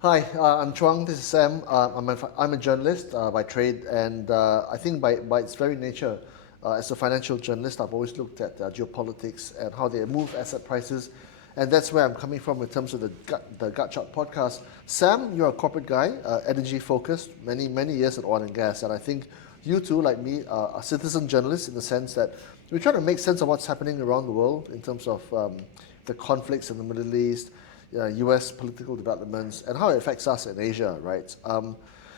Hi, I'm Chuang. This is Sam. I'm a journalist by trade, and I think by its very nature, as a financial journalist, I've always looked at geopolitics and how they move asset prices, and that's where I'm coming from in terms of the Gut Shot podcast. Sam, you're a corporate guy, energy focused, many years in oil and gas, and I think you too, like me, are citizen journalists in the sense that we try to make sense of what's happening around the world in terms of the conflicts in the Middle East, US political developments, and how it affects us in Asia, right?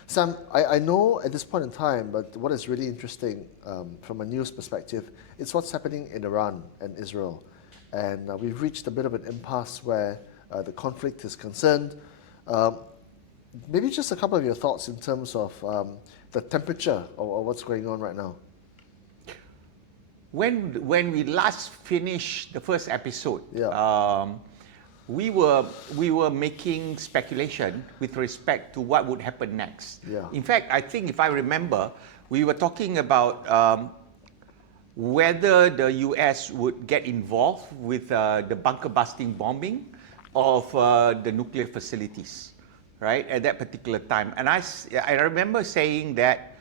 Sam, I know at this point in time, but what is really interesting from a news perspective, it's what's happening in Iran and Israel. And we've reached a bit of an impasse where the conflict is concerned. Um, Maybe just a couple of your thoughts in terms of the temperature of what's going on right now. When we last finished the first episode, Yeah. we were making speculation with respect to what would happen next. Yeah. In fact, I think if I remember, we were talking about whether the US would get involved with the bunker busting bombing of the nuclear facilities, right, at that particular time. And I remember saying that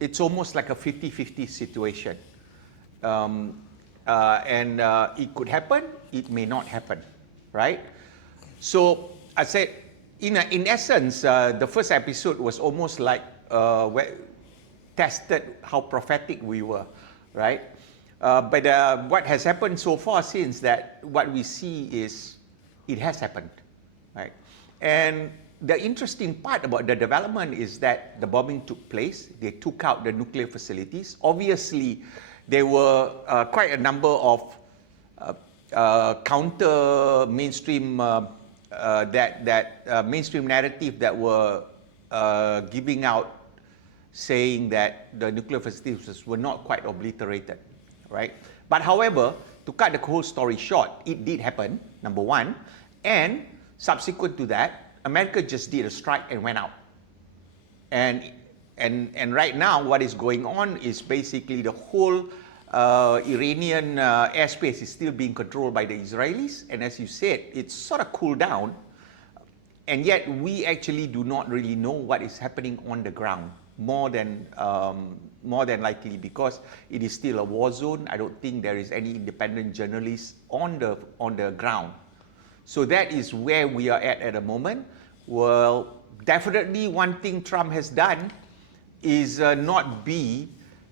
it's almost like a 50-50 situation. And it could happen, it may not happen, right? So I said, in essence, the first episode was almost like tested how prophetic we were, right? But what has happened so far since that, what we see is it has happened, right? And the interesting part about the development is that the bombing took place. They took out the nuclear facilities. Obviously, there were quite a number of counter mainstream mainstream narrative that were giving out, saying that the nuclear facilities were not quite obliterated, right? But however, to cut the whole story short, it did happen, number one, and subsequent to that, America just did a strike and went out. And right now, what is going on is basically the whole Iranian airspace is still being controlled by the Israelis. And as you said, it's sort of cooled down. And yet, we actually do not really know what is happening on the ground, more than likely, because it is still a war zone. I don't think there is any independent journalists on the ground. So that is where we are at the moment. Well, definitely one thing Trump has done is not be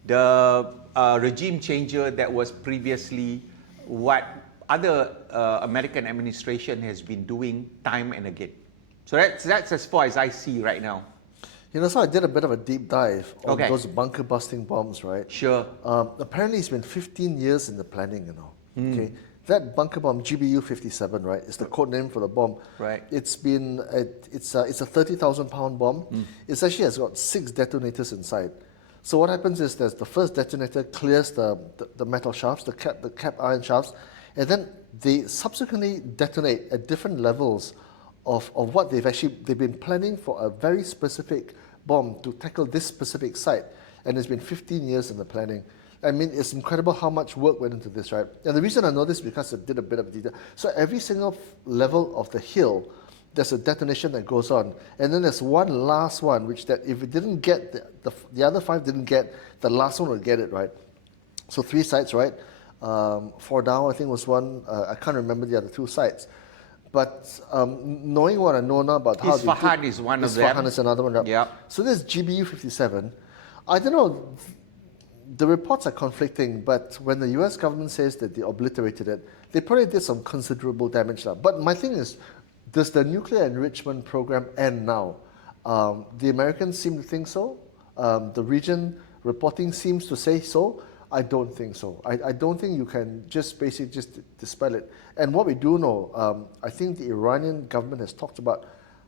the regime changer that was previously what other American administration has been doing time and again. So that's as far as I see right now. You know, so I did a bit of a deep dive on Okay. those bunker busting bombs, right? Sure. Apparently, it's been 15 years in the planning, Okay, that bunker bomb, GBU-57, right, is the code name for the bomb. Right. It's a 30,000-pound bomb. It actually has got 6 detonators inside. So what happens is there's the first detonator clears the metal shafts, the cap iron shafts, and then they subsequently detonate at different levels of what they've been planning for a very specific bomb to tackle this specific site. And it's been 15 years in the planning. I mean, it's incredible how much work went into this, right? And the reason I know this is because I did a bit of detail. So every single level of the hill, there's a detonation that goes on. And then there's one last one, which that if it didn't get, the other 5 didn't get, the last one will get it, right? So 3 sites, right? Fordow, I think, was one. I can't remember the other 2 sites. But knowing what I know now about how Isfahan is one of them. Isfahan is another one. Right? Yep. So this GBU-57, I don't know, the reports are conflicting, but when the US government says that they obliterated it, they probably did some considerable damage now. But my thing is, does the nuclear enrichment program end now? The Americans seem to think so. The region reporting seems to say so. I don't think so. I don't think you can just basically just dispel it. And what we do know, I think the Iranian government has talked about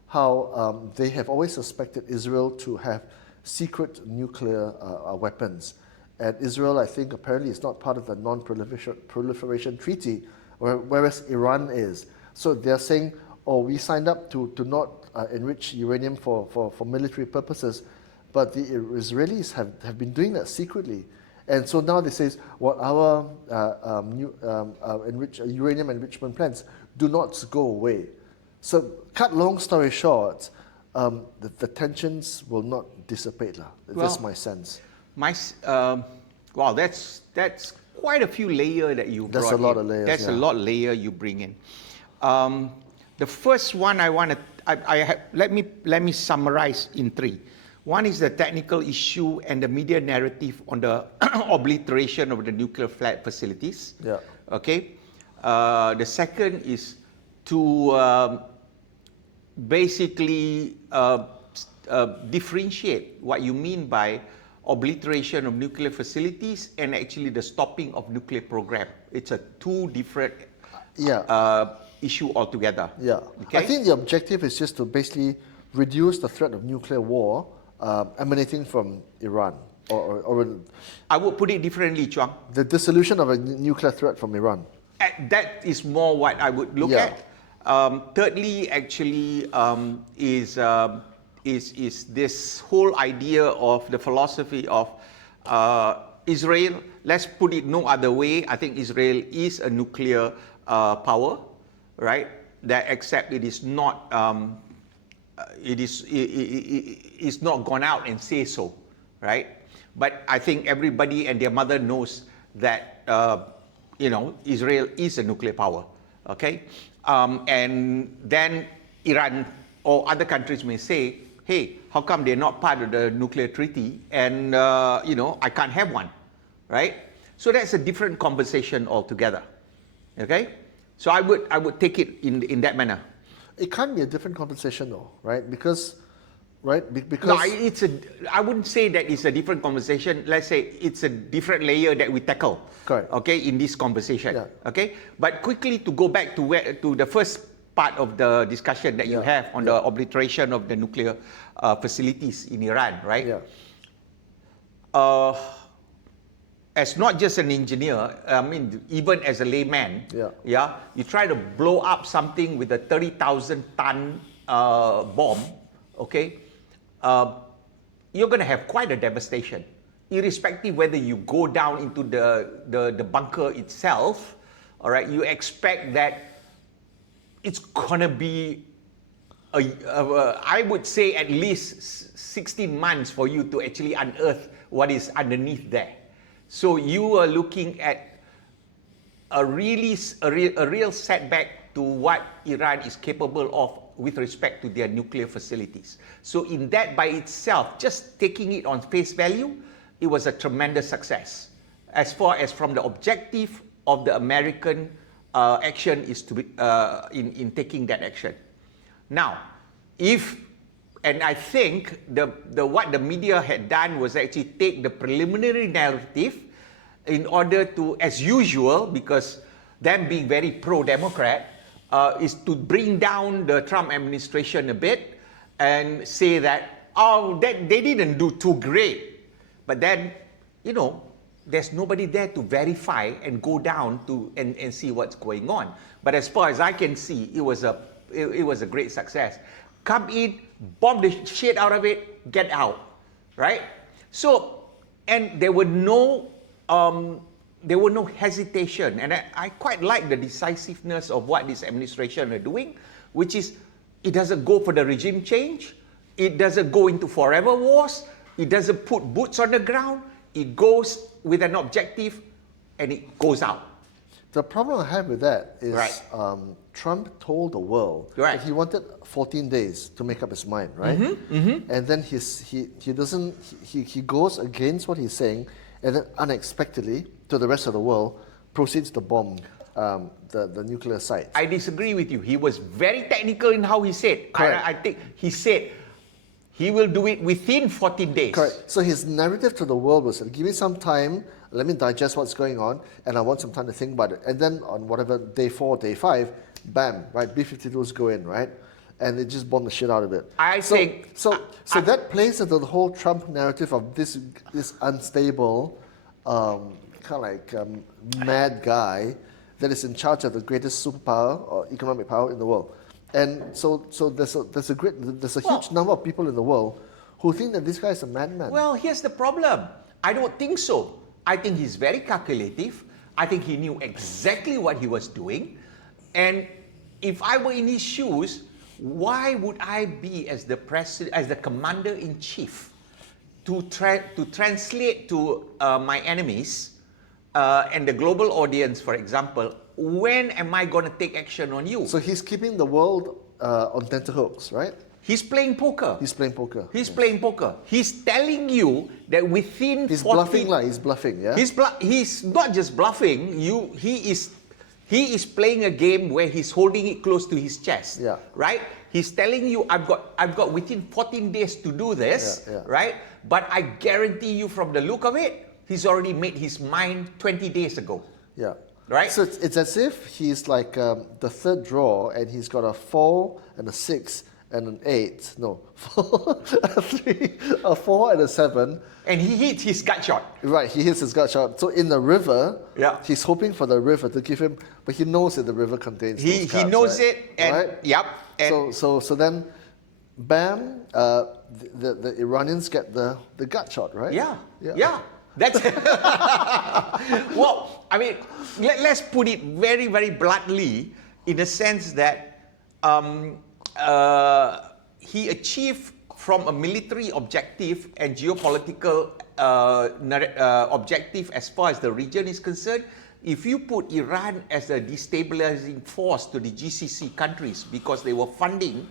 how they have always suspected Israel to have secret nuclear weapons. And Israel, I think, apparently is not part of the non-proliferation treaty, whereas Iran is. So they're saying, oh, we signed up to not enrich uranium for military purposes, but the Israelis have been doing that secretly. And so now they say, well, our uranium enrichment plans do not go away. So, cut long story short, the tensions will not dissipate. That's my sense. Wow, that's quite a few layers that you brought in. That's a lot of layers. That's a lot of layer you bring in. The first one let me summarize in three. One is the technical issue and the media narrative on the obliteration of the nuclear facilities. Yeah. Okay. The second is to basically differentiate what you mean by obliteration of nuclear facilities and actually the stopping of nuclear program. It's a two different issue altogether. Yeah. Okay? I think the objective is just to basically reduce the threat of nuclear war emanating from Iran. I would put it differently, Chuang. The dissolution of a nuclear threat from Iran. That is more what I would look at. Thirdly, actually, is this whole idea of the philosophy of Israel. Let's put it no other way. I think Israel is a nuclear power, right? That except it is not. It's not gone out and say so, right? But I think everybody and their mother knows that Israel is a nuclear power, okay? And then Iran or other countries may say, hey, how come they're not part of the nuclear treaty? And I can't have one, right? So that's a different conversation altogether, okay? So I would take it in that manner. It can't be a different conversation though, right? Because no, I wouldn't say that it's a different conversation. Let's say it's a different layer that we tackle. Correct. Okay, in this conversation. Yeah. Okay, but quickly to go back to the first part of the discussion that you have on the obliteration of the nuclear facilities in Iran, right? Yeah. As not just an engineer, I mean, even as a layman, you try to blow up something with a 30,000 ton bomb, okay? You're going to have quite a devastation, irrespective whether you go down into the bunker itself. All right, you expect that it's going to be, I would say, at least 16 months for you to actually unearth what is underneath there. So you are looking at a real setback to what Iran is capable of with respect to their nuclear facilities. So in that by itself, just taking it on face value, it was a tremendous success. As far as from the objective of the American action is to be in taking that action. Now, and I think what the media had done was actually take the preliminary narrative in order to, as usual, because them being very pro-Democrat, is to bring down the Trump administration a bit and say that, they didn't do too great. But then, there's nobody there to verify and go down to and see what's going on. But as far as I can see, it was a great success. Come in, bomb the shit out of it, get out, right? So, and there were no hesitation, and I quite like the decisiveness of what this administration are doing, which is it doesn't go for the regime change, it doesn't go into forever wars, it doesn't put boots on the ground, it goes with an objective, and it goes out. The problem I have with that is Trump told the world that he wanted 14 days to make up his mind, right? And then he goes against what he's saying, and then unexpectedly to the rest of the world proceeds to bomb the nuclear site. I disagree with you. He was very technical in how he said. I think he said he will do it within 14 days. Correct. So his narrative to the world was, give me some time, let me digest what's going on, and I want some time to think about it. And then on whatever day 4, day 5, bam, right, B-52s go in, right? And they just bomb the shit out of it. So that plays into the whole Trump narrative of this unstable, kind of like mad guy that is in charge of the greatest superpower or economic power in the world. And so there's a huge number of people in the world who think that this guy is a madman. Well, here's the problem. I don't think so. I think he's very calculative. I think he knew exactly what he was doing. And if I were in his shoes, why would I be as the president, as the commander-in-chief, to translate to my enemies and the global audience, for example, when am I going to take action on you? So he's keeping the world on tenterhooks, right? He's playing poker. He's playing poker. He's playing poker. He's telling you that within He's 40... bluffing, he's bluffing, yeah? He's not just bluffing. He is playing a game where he's holding it close to his chest. Yeah. Right? He's telling you, I've got within 14 days to do this, right? But I guarantee you, from the look of it, he's already made his mind 20 days ago. Yeah. Right? So it's as if he's like the third draw, and he's got a 4 and a 6 and an 8. No, 4, a 3, a 4 and a 7. And he hits his gut shot. Right, he hits his gut shot. So in the river, Yeah. he's hoping for the river to give him, but he knows that the river contains He those cards, knows right? it, and right? yep. And So then, bam, the Iranians get the gut shot, right? Yeah. That's well, I mean, let's put it very, very bluntly, in the sense that he achieved, from a military objective and geopolitical objective as far as the region is concerned. If you put Iran as a destabilizing force to the GCC countries, because they were funding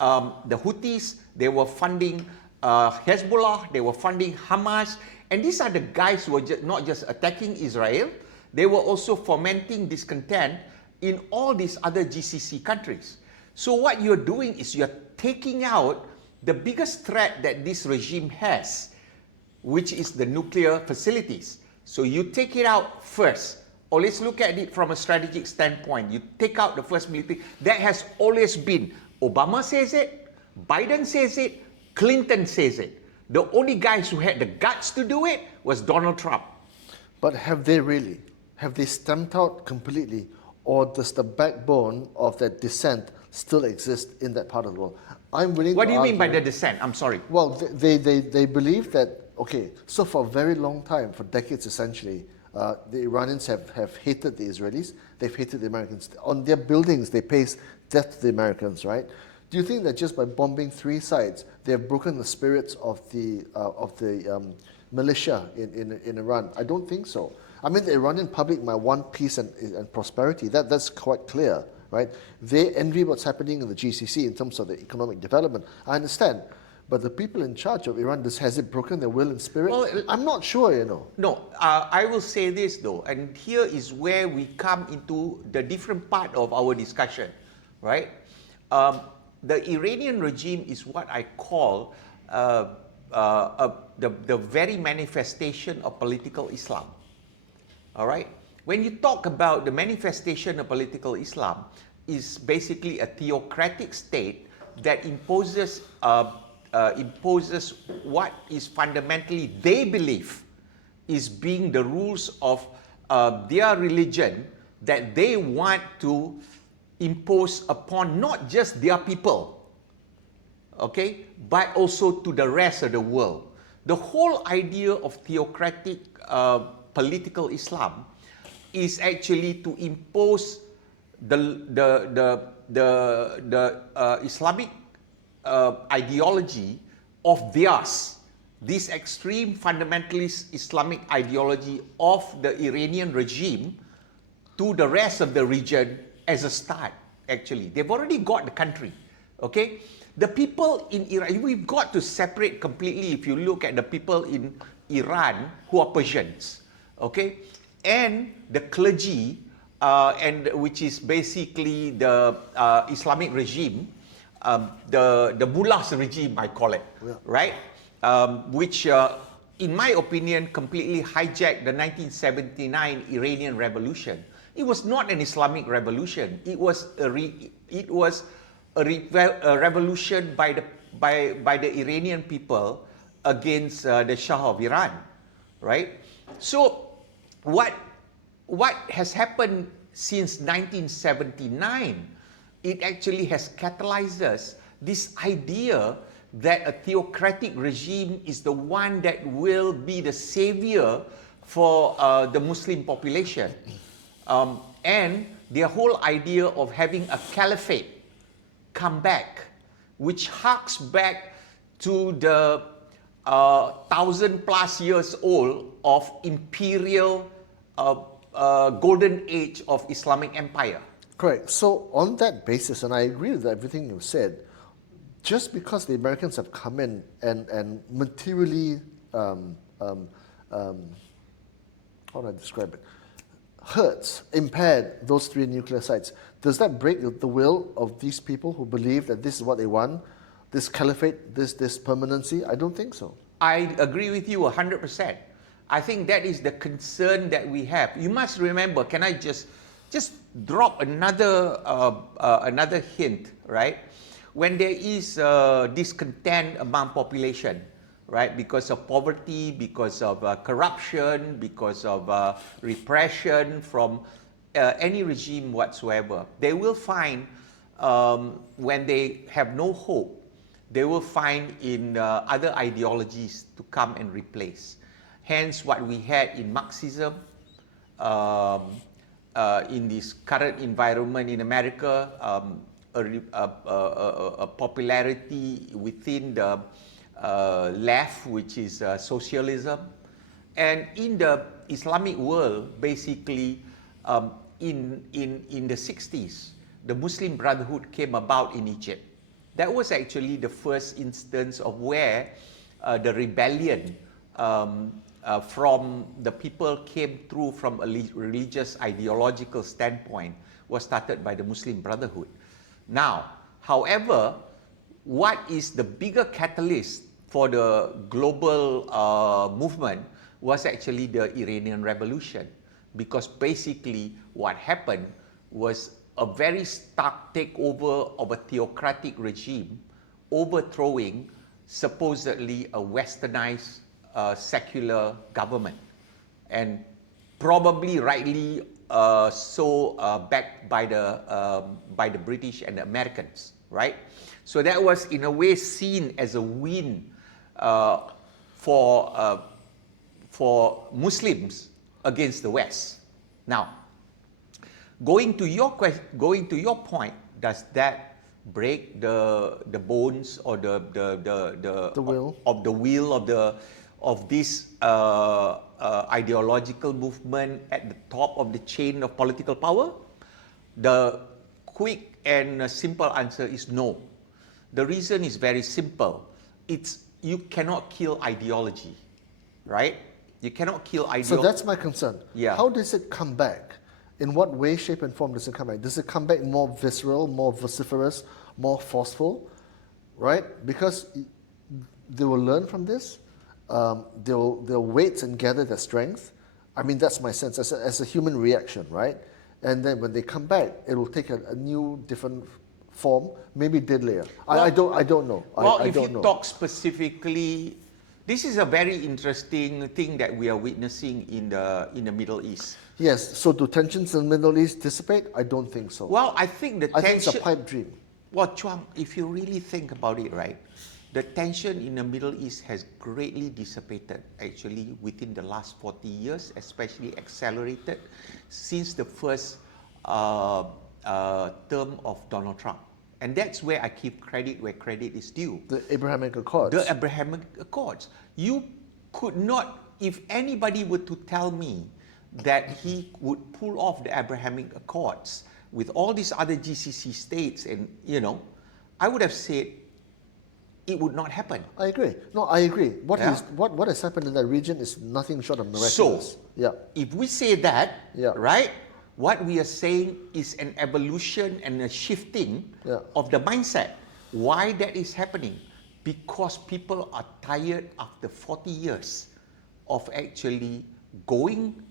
the Houthis, they were funding Hezbollah, they were funding Hamas, and these are the guys who were not just attacking Israel, they were also fomenting discontent in all these other GCC countries. So what you're doing is you're taking out the biggest threat that this regime has, which is the nuclear facilities. So you take it out first. Always look at it from a strategic standpoint. You take out the first military. That has always been. Obama says it, Biden says it, Clinton says it. The only guys who had the guts to do it was Donald Trump. But have they really? Have they stamped out completely? Or does the backbone of that dissent still exist in that part of the world? I'm willing What to do you mean by argue- the dissent? I'm sorry. Well, they believe that, okay, so for a very long time, for decades essentially, the Iranians have hated the Israelis, they've hated the Americans. On their buildings, they paste death to the Americans, right? Do you think that just by bombing 3 sites, they have broken the spirits of the militia in Iran? I don't think so. I mean, the Iranian public might want peace and prosperity. That's quite clear, right? They envy what's happening in the GCC in terms of the economic development. I understand. But the people in charge of Iran, has it broken their will and spirit? Well, I'm not sure, you know. No, I will say this though, and here is where we come into the different part of our discussion, right? The Iranian regime is what I call the very manifestation of political Islam. All right? When you talk about the manifestation of political Islam, is basically a theocratic state that imposes what is fundamentally they believe is being the rules of their religion that they want to impose upon not just their people, okay, but also to the rest of the world. The whole idea of theocratic political Islam is actually to impose the Islamic ideology of theirs, this extreme fundamentalist Islamic ideology of the Iranian regime to the rest of the region as a start, actually. They've already got the country, okay? The people in Iran, we've got to separate completely if you look at the people in Iran who are Persians, okay? And the clergy, and which is basically the Islamic regime, the mullahs regime, I call it, right? Which, in my opinion, completely hijacked the 1979 Iranian Revolution. It was not an Islamic revolution. It was a revolution by the Iranian people against the Shah of Iran, right? So, what has happened since 1979? It actually has catalyzed this idea that a theocratic regime is the one that will be the savior for the Muslim population. And their whole idea of having a caliphate, come back, which harks back to the 1,000+ years old of imperial golden age of Islamic empire. Correct. So on that basis, and I agree with everything you said, just because the Americans have come in and materially, how do I describe it, impaired those 3 nuclear sites, does that break the will of these people who believe that this is what they want, this caliphate, this permanency? I don't think so. I agree with you 100%. I think that is the concern that we have. You must remember, can I just drop another hint, right? When there is discontent among population, right, because of poverty, because of corruption, because of repression from any regime whatsoever, they will find, when they have no hope, they will find in other ideologies to come and replace. Hence what we had in Marxism, in this current environment in America, a popularity within the left, which is socialism. And in the Islamic world, basically, in the 60s, the Muslim Brotherhood came about in Egypt. That was actually the first instance of where the rebellion from the people came through from a religious ideological standpoint was started by the Muslim Brotherhood. Now, however, what is the bigger catalyst for the global movement was actually the Iranian Revolution, because basically what happened was a very stark takeover of a theocratic regime, overthrowing supposedly a westernized secular government, and probably rightly backed by the British and the Americans, right? So that was in a way seen as a win for Muslims against the West. Now, going to your point, does that break the bones or the will of this ideological movement at the top of the chain of political power? The quick and simple answer is no. The reason is very simple. You cannot kill ideology, right? You cannot kill ideology. So that's my concern. Yeah. How does it come back? In what way, shape, and form does it come back? Does it come back more visceral, more vociferous, more forceful, right? Because they will learn from this. They'll wait and gather their strength. I mean, that's my sense as a human reaction, right? And then when they come back, it will take a new, different form, maybe deadlier. Well, I don't know. Well, I if don't you know. talk specifically, this is a very interesting thing that we are witnessing in the Middle East. Yes. So do tensions in the Middle East dissipate? I don't think so. Well, I think I think it's a pipe dream. Well, Chuang, if you really think about it, right, the tension in the Middle East has greatly dissipated actually within the last 40 years, especially accelerated since the first term of Donald Trump. And that's where I give credit where credit is due. The Abrahamic Accords. The Abrahamic Accords. You could not, if anybody were to tell me that he would pull off the Abrahamic Accords with all these other GCC states, and I would have said it would not happen. I agree. No, I agree. What Yeah. has happened in that region is nothing short of miraculous. So, yeah. if we say that, Yeah. right, what we are saying is an evolution and a shifting Yeah. of the mindset. Why that is happening? Because people are tired after 40 years of actually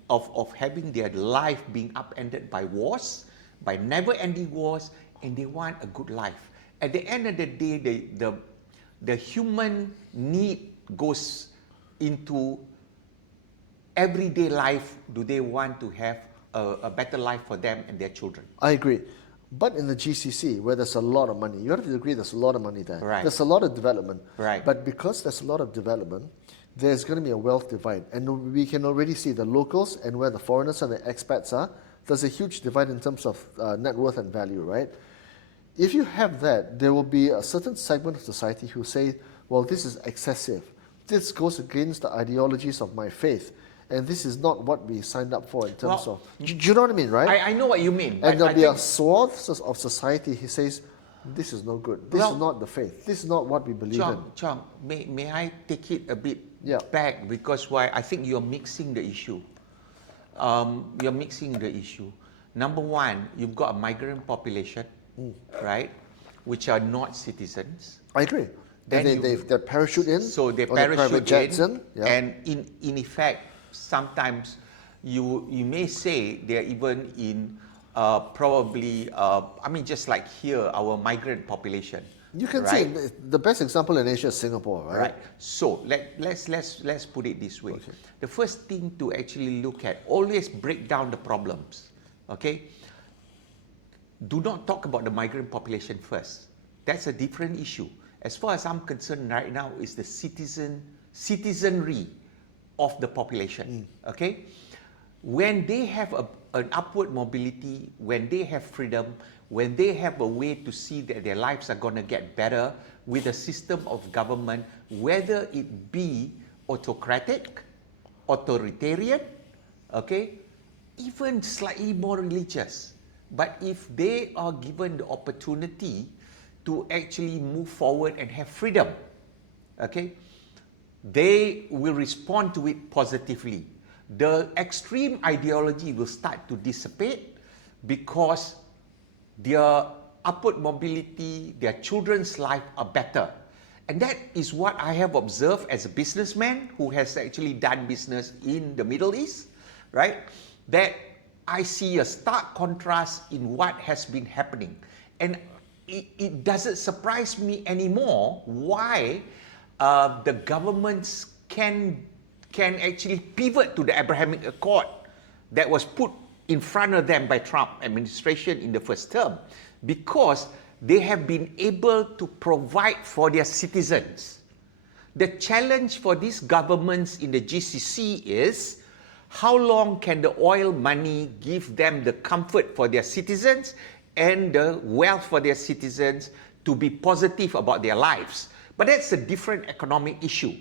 of having their life being upended by wars, by never-ending wars, and they want a good life. At the end of the day, the human need goes into everyday life. Do they want to have a better life for them and their children? I agree. But in the GCC, where there's a lot of money, you have to agree there's a lot of money there. Right. There's a lot of development. Right. But because there's a lot of development, there's going to be a wealth divide. And we can already see the locals and where the foreigners and the expats are, there's a huge divide in terms of net worth and value, right? if you have that, there will be a certain segment of society who say, well, this is excessive. This goes against the ideologies of my faith. And this is not what we signed up for in terms Well, of... Do you know what I mean, right? I know what you mean. And but there'll I be a think- swath of society who says, this is no good. This is not the faith. This is not what we believe in. Chong, may I take it a bit Yeah. back? Because why? I think you're mixing the issue. You're mixing the issue. Number one, you've got a migrant population, right, which are not citizens. I agree. Then They parachute in. So they or the private parachute jets in, yeah. and in effect, sometimes you may say they're even in probably, I mean, just like here, our migrant population. You can right? see the best example in Asia is Singapore, right? Right. So let's put it this way. Okay. The first thing to actually look at, always break down the problems. Okay. Do not talk about the migrant population first. That's a different issue. As far as I'm concerned right now, is the citizenry of the population. Okay. When they have an upward mobility, when they have freedom, when they have a way to see that their lives are going to get better with a system of government, whether it be autocratic, authoritarian, okay, even slightly more religious. But if they are given the opportunity to actually move forward and have freedom, okay, they will respond to it positively. The extreme ideology will start to dissipate because their upward mobility, their children's life are better. And that is what I have observed as a businessman who has actually done business in the Middle East, right? That I see a stark contrast in what has been happening. And it doesn't surprise me anymore why the governments can actually pivot to the Abrahamic Accord that was put in front of them by Trump administration in the first term, because they have been able to provide for their citizens. The challenge for these governments in the GCC is how long can the oil money give them the comfort for their citizens and the wealth for their citizens to be positive about their lives. But that's a different economic issue,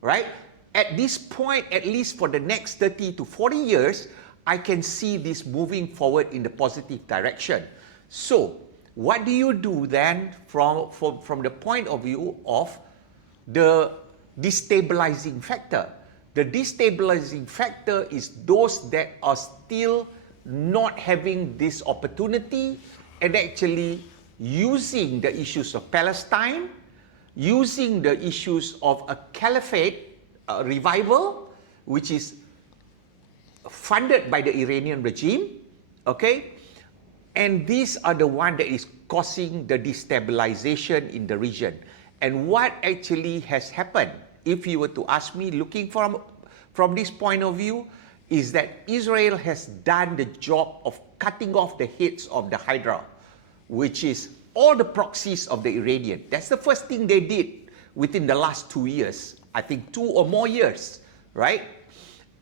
right? At this point, at least for the next 30 to 40 years, I can see this moving forward in the positive direction. So, what do you do then from the point of view of the destabilizing factor? The destabilizing factor is those that are still not having this opportunity and actually using the issues of Palestine, using the issues of a caliphate revival, which is funded by the Iranian regime, okay? And these are the one that is causing the destabilization in the region. And what actually has happened, if you were to ask me, looking from this point of view, is that Israel has done the job of cutting off the heads of the Hydra, which is all the proxies of the Iranian. That's the first thing they did within the last 2 years. I think 2 or more years, right?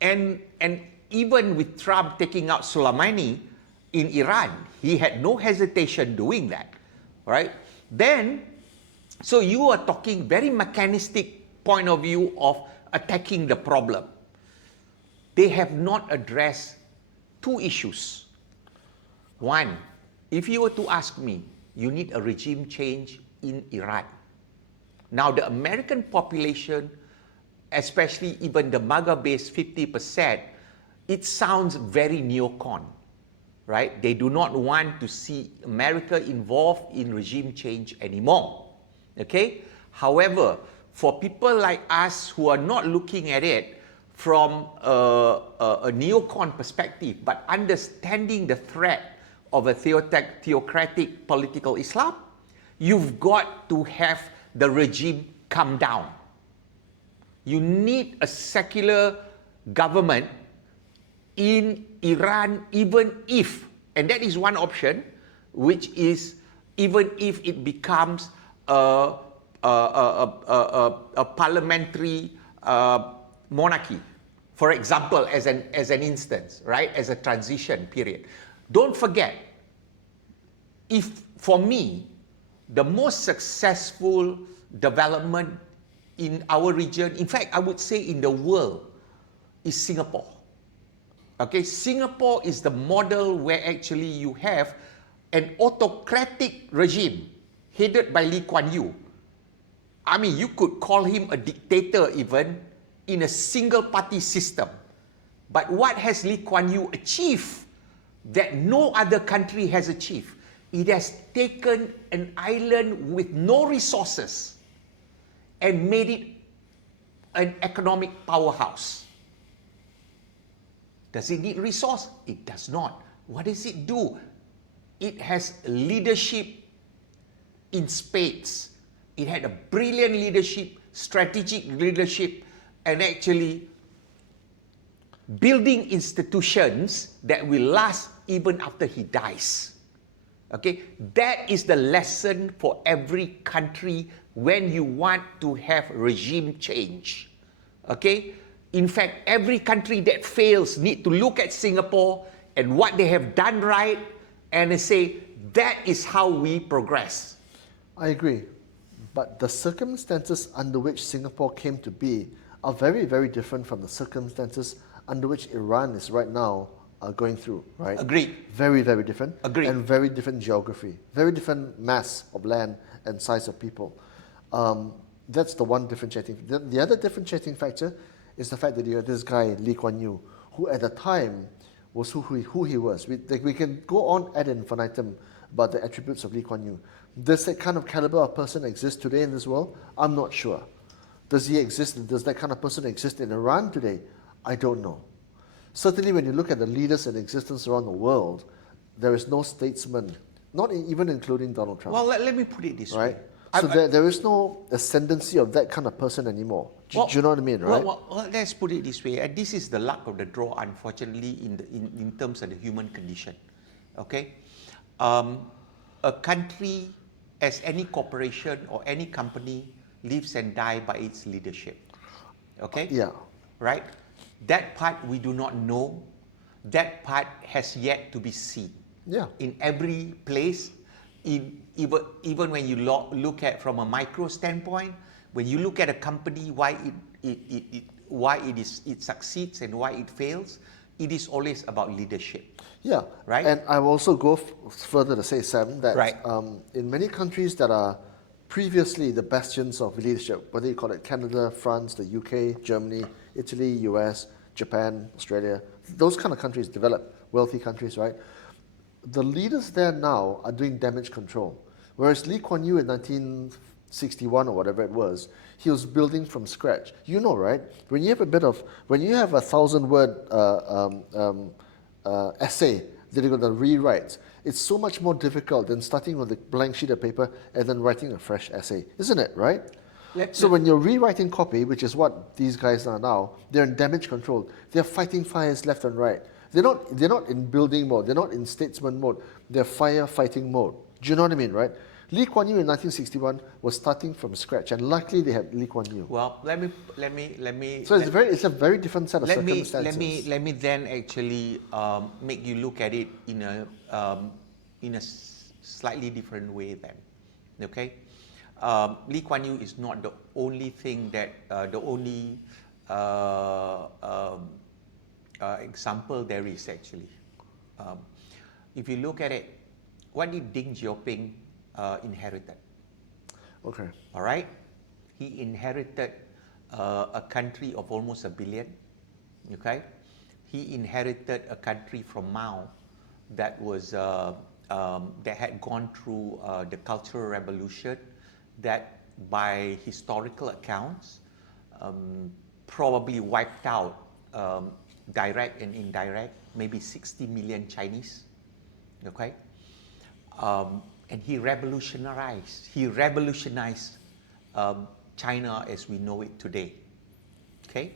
And even with Trump taking out Soleimani in Iran, he had no hesitation doing that, right? Then, so you are talking very mechanistic point of view of attacking the problem. They have not addressed 2 issues. One, if you were to ask me, you need a regime change in Iran. Now, the American population, especially even the MAGA-based 50%, it sounds very neocon, right? They do not want to see America involved in regime change anymore, okay? However, for people like us who are not looking at it from a neocon perspective, but understanding the threat of a theocratic political Islam, you've got to have the regime come down. You need a secular government in Iran, even if, and that is one option, which is even if it becomes a parliamentary monarchy, for example, as an instance, right, as a transition period. Don't forget, if for me, the most successful development in our region, in fact, I would say in the world, is Singapore. Okay, Singapore is the model where actually you have an autocratic regime headed by Lee Kuan Yew. I mean, you could call him a dictator even in a single party system. But what has Lee Kuan Yew achieved that no other country has achieved? It has taken an island with no resources and made it an economic powerhouse. Does it need resource? It does not. What does it do? It has leadership in spades. It had a brilliant leadership, strategic leadership, and actually building institutions that will last even after he dies. Okay, that is the lesson for every country when you want to have regime change. Okay, in fact, every country that fails need to look at Singapore and what they have done right and say that is how we progress. I agree. But the circumstances under which Singapore came to be are very, very different from the circumstances under which Iran is right now going through, right? Agreed. Very, very different. Agreed. And very different geography, very different mass of land and size of people. That's the one differentiating. The other differentiating factor is the fact that you have this guy, Lee Kuan Yew, who at the time was who he was. We can go on ad infinitum about the attributes of Lee Kuan Yew. Does that kind of caliber of person exist today in this world? I'm not sure. Does he exist? Does that kind of person exist in Iran today? I don't know. Certainly when you look at the leaders in existence around the world, there is no statesman, not even including Donald Trump. Well, let me put it this right? way. So there is no ascendancy of that kind of person anymore. Do you know what I mean, right? Well, let's put it this way. And this is the luck of the draw, unfortunately, in terms of the human condition. Okay? A country, as any corporation or any company, lives and dies by its leadership. Okay? Yeah. Right? That part we do not know. That part has yet to be seen. Yeah. In every place, even when you look at from a micro standpoint, when you look at a company, why it succeeds and why it fails, it is always about leadership. Yeah. Right. And I will also go further to say, Sam, that right. In many countries that are previously the bastions of leadership, whether you call it Canada, France, the UK, Germany, Italy, US, Japan, Australia, those kind of countries, developed, wealthy countries, right? The leaders there now are doing damage control. Whereas Lee Kuan Yew in 1961 or whatever it was, he was building from scratch. You know, right? When you have a 1,000-word essay that you're going to rewrite, it's so much more difficult than starting with a blank sheet of paper and then writing a fresh essay, isn't it, right? So when you're rewriting copy, which is what these guys are now, they're in damage control. They're fighting fires left and right. They're not in building mode. They're not in statesman mode. They're firefighting mode. Do you know what I mean, right? Lee Kuan Yew in 1961 was starting from scratch, and luckily they had Lee Kuan Yew. Well, let me. So it's a very different set of circumstances. Let me then actually make you look at it in a slightly different way. Then, okay. Lee Kuan Yew is not the only thing that the only example there is actually. If you look at it, what did Deng Xiaoping inherited? Okay. All right, he inherited a country of almost 1 billion. Okay, he inherited a country from Mao that was that had gone through the Cultural Revolution, that by historical accounts probably wiped out direct and indirect maybe 60 million Chinese. Okay, and he revolutionized China as we know it today. Okay,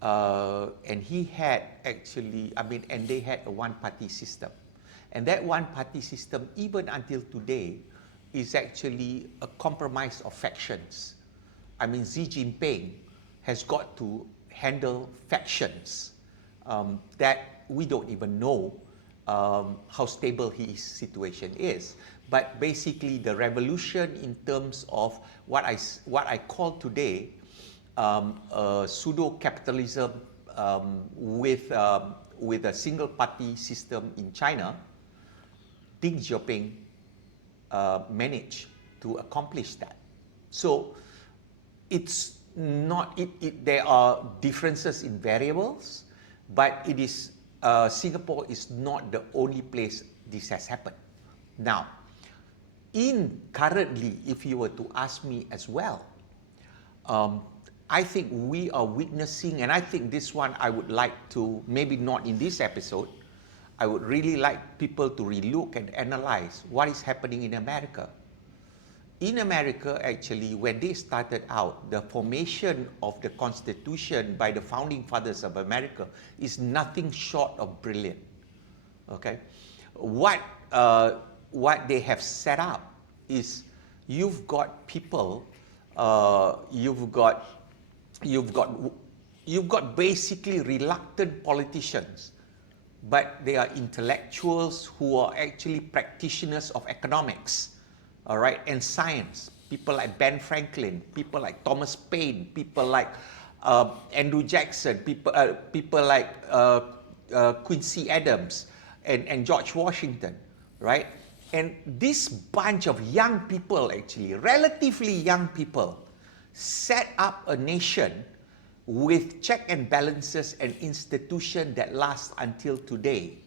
and he had actually, and they had a one-party system, and that one-party system, even until today, is actually a compromise of factions. Xi Jinping has got to handle factions that we don't even know how stable his situation is. But basically, the revolution in terms of what I call today pseudo-capitalism with a single-party system in China, Deng Xiaoping managed to accomplish that. So it's not, there are differences in variables, but it is, Singapore is not the only place this has happened. Now, currently, if you were to ask me as well, I think we are witnessing, and I think this one I would like to, maybe not in this episode, I would really like people to relook and analyze what is happening in America. In America, actually, when they started out, the formation of the Constitution by the founding fathers of America is nothing short of brilliant. Okay, what they have set up is you've got people, you've got basically reluctant politicians, but they are intellectuals who are actually practitioners of economics, all right, and science. People like Ben Franklin, people like Thomas Paine, people like Andrew Jackson, people like Quincy Adams and George Washington, right? And this bunch of young people, actually, relatively young people, set up a nation with check and balances and institution that lasts until today,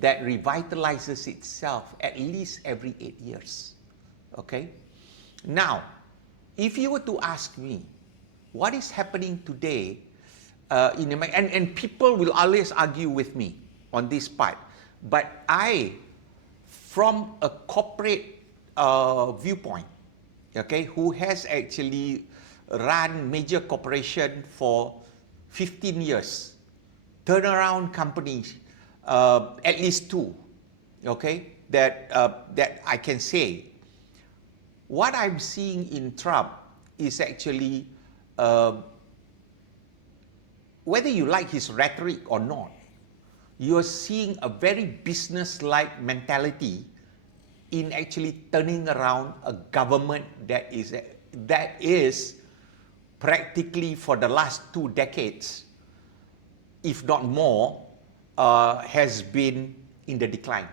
that revitalizes itself at least every 8 years. Okay? Now, if you were to ask me, what is happening today in America, and people will always argue with me on this part, but from a corporate viewpoint, okay, who has actually run major corporation for 15 years, turnaround companies, at least 2, okay, that I can say. What I'm seeing in Trump is actually, whether you like his rhetoric or not, you're seeing a very business-like mentality in actually turning around a government that is practically for the last 2 decades, if not more, has been in the decline.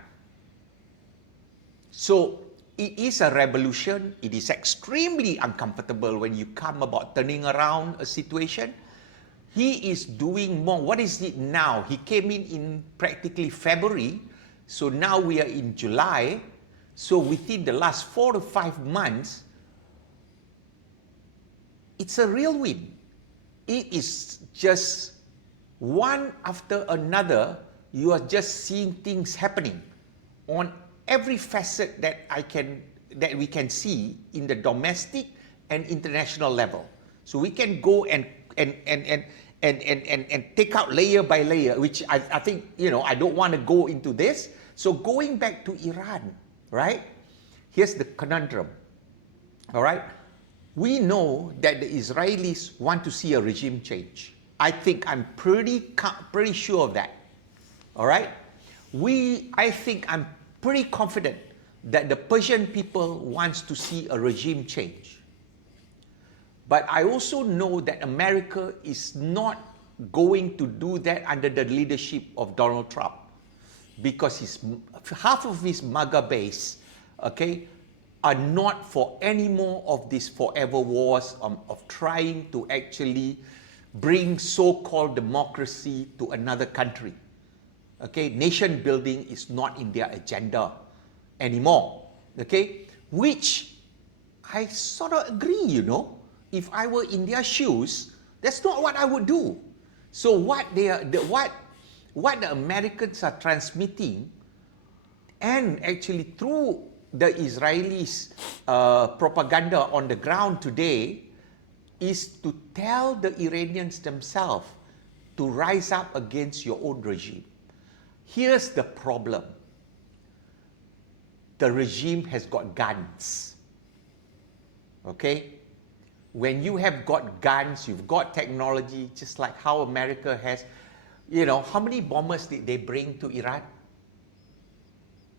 So it is a revolution. It is extremely uncomfortable when you come about turning around a situation. He is doing more. What is it now? He came in practically February, so now we are in July. So within the last 4 to 5 months, it's a real win. It is just one after another. You are just seeing things happening on every facet that we can see in the domestic and international level. So we can go and take out layer by layer, which I think, I don't want to go into this. So going back to Iran, right? Here's the conundrum, all right? We know that the Israelis want to see a regime change. I think I'm pretty sure of that, all right? I think I'm pretty confident that the Persian people wants to see a regime change. But I also know that America is not going to do that under the leadership of Donald Trump, because half of his MAGA base, okay, are not for any more of these forever wars of trying to actually bring so-called democracy to another country. Okay, nation building is not in their agenda anymore. Okay, which I sort of agree, If I were in their shoes, that's not what I would do. So what the Americans are transmitting, and actually through the Israelis' propaganda on the ground today, is to tell the Iranians themselves to rise up against your own regime. Here's the problem. The regime has got guns. Okay? When you have got guns, you've got technology, just like how America has, how many bombers did they bring to Iran?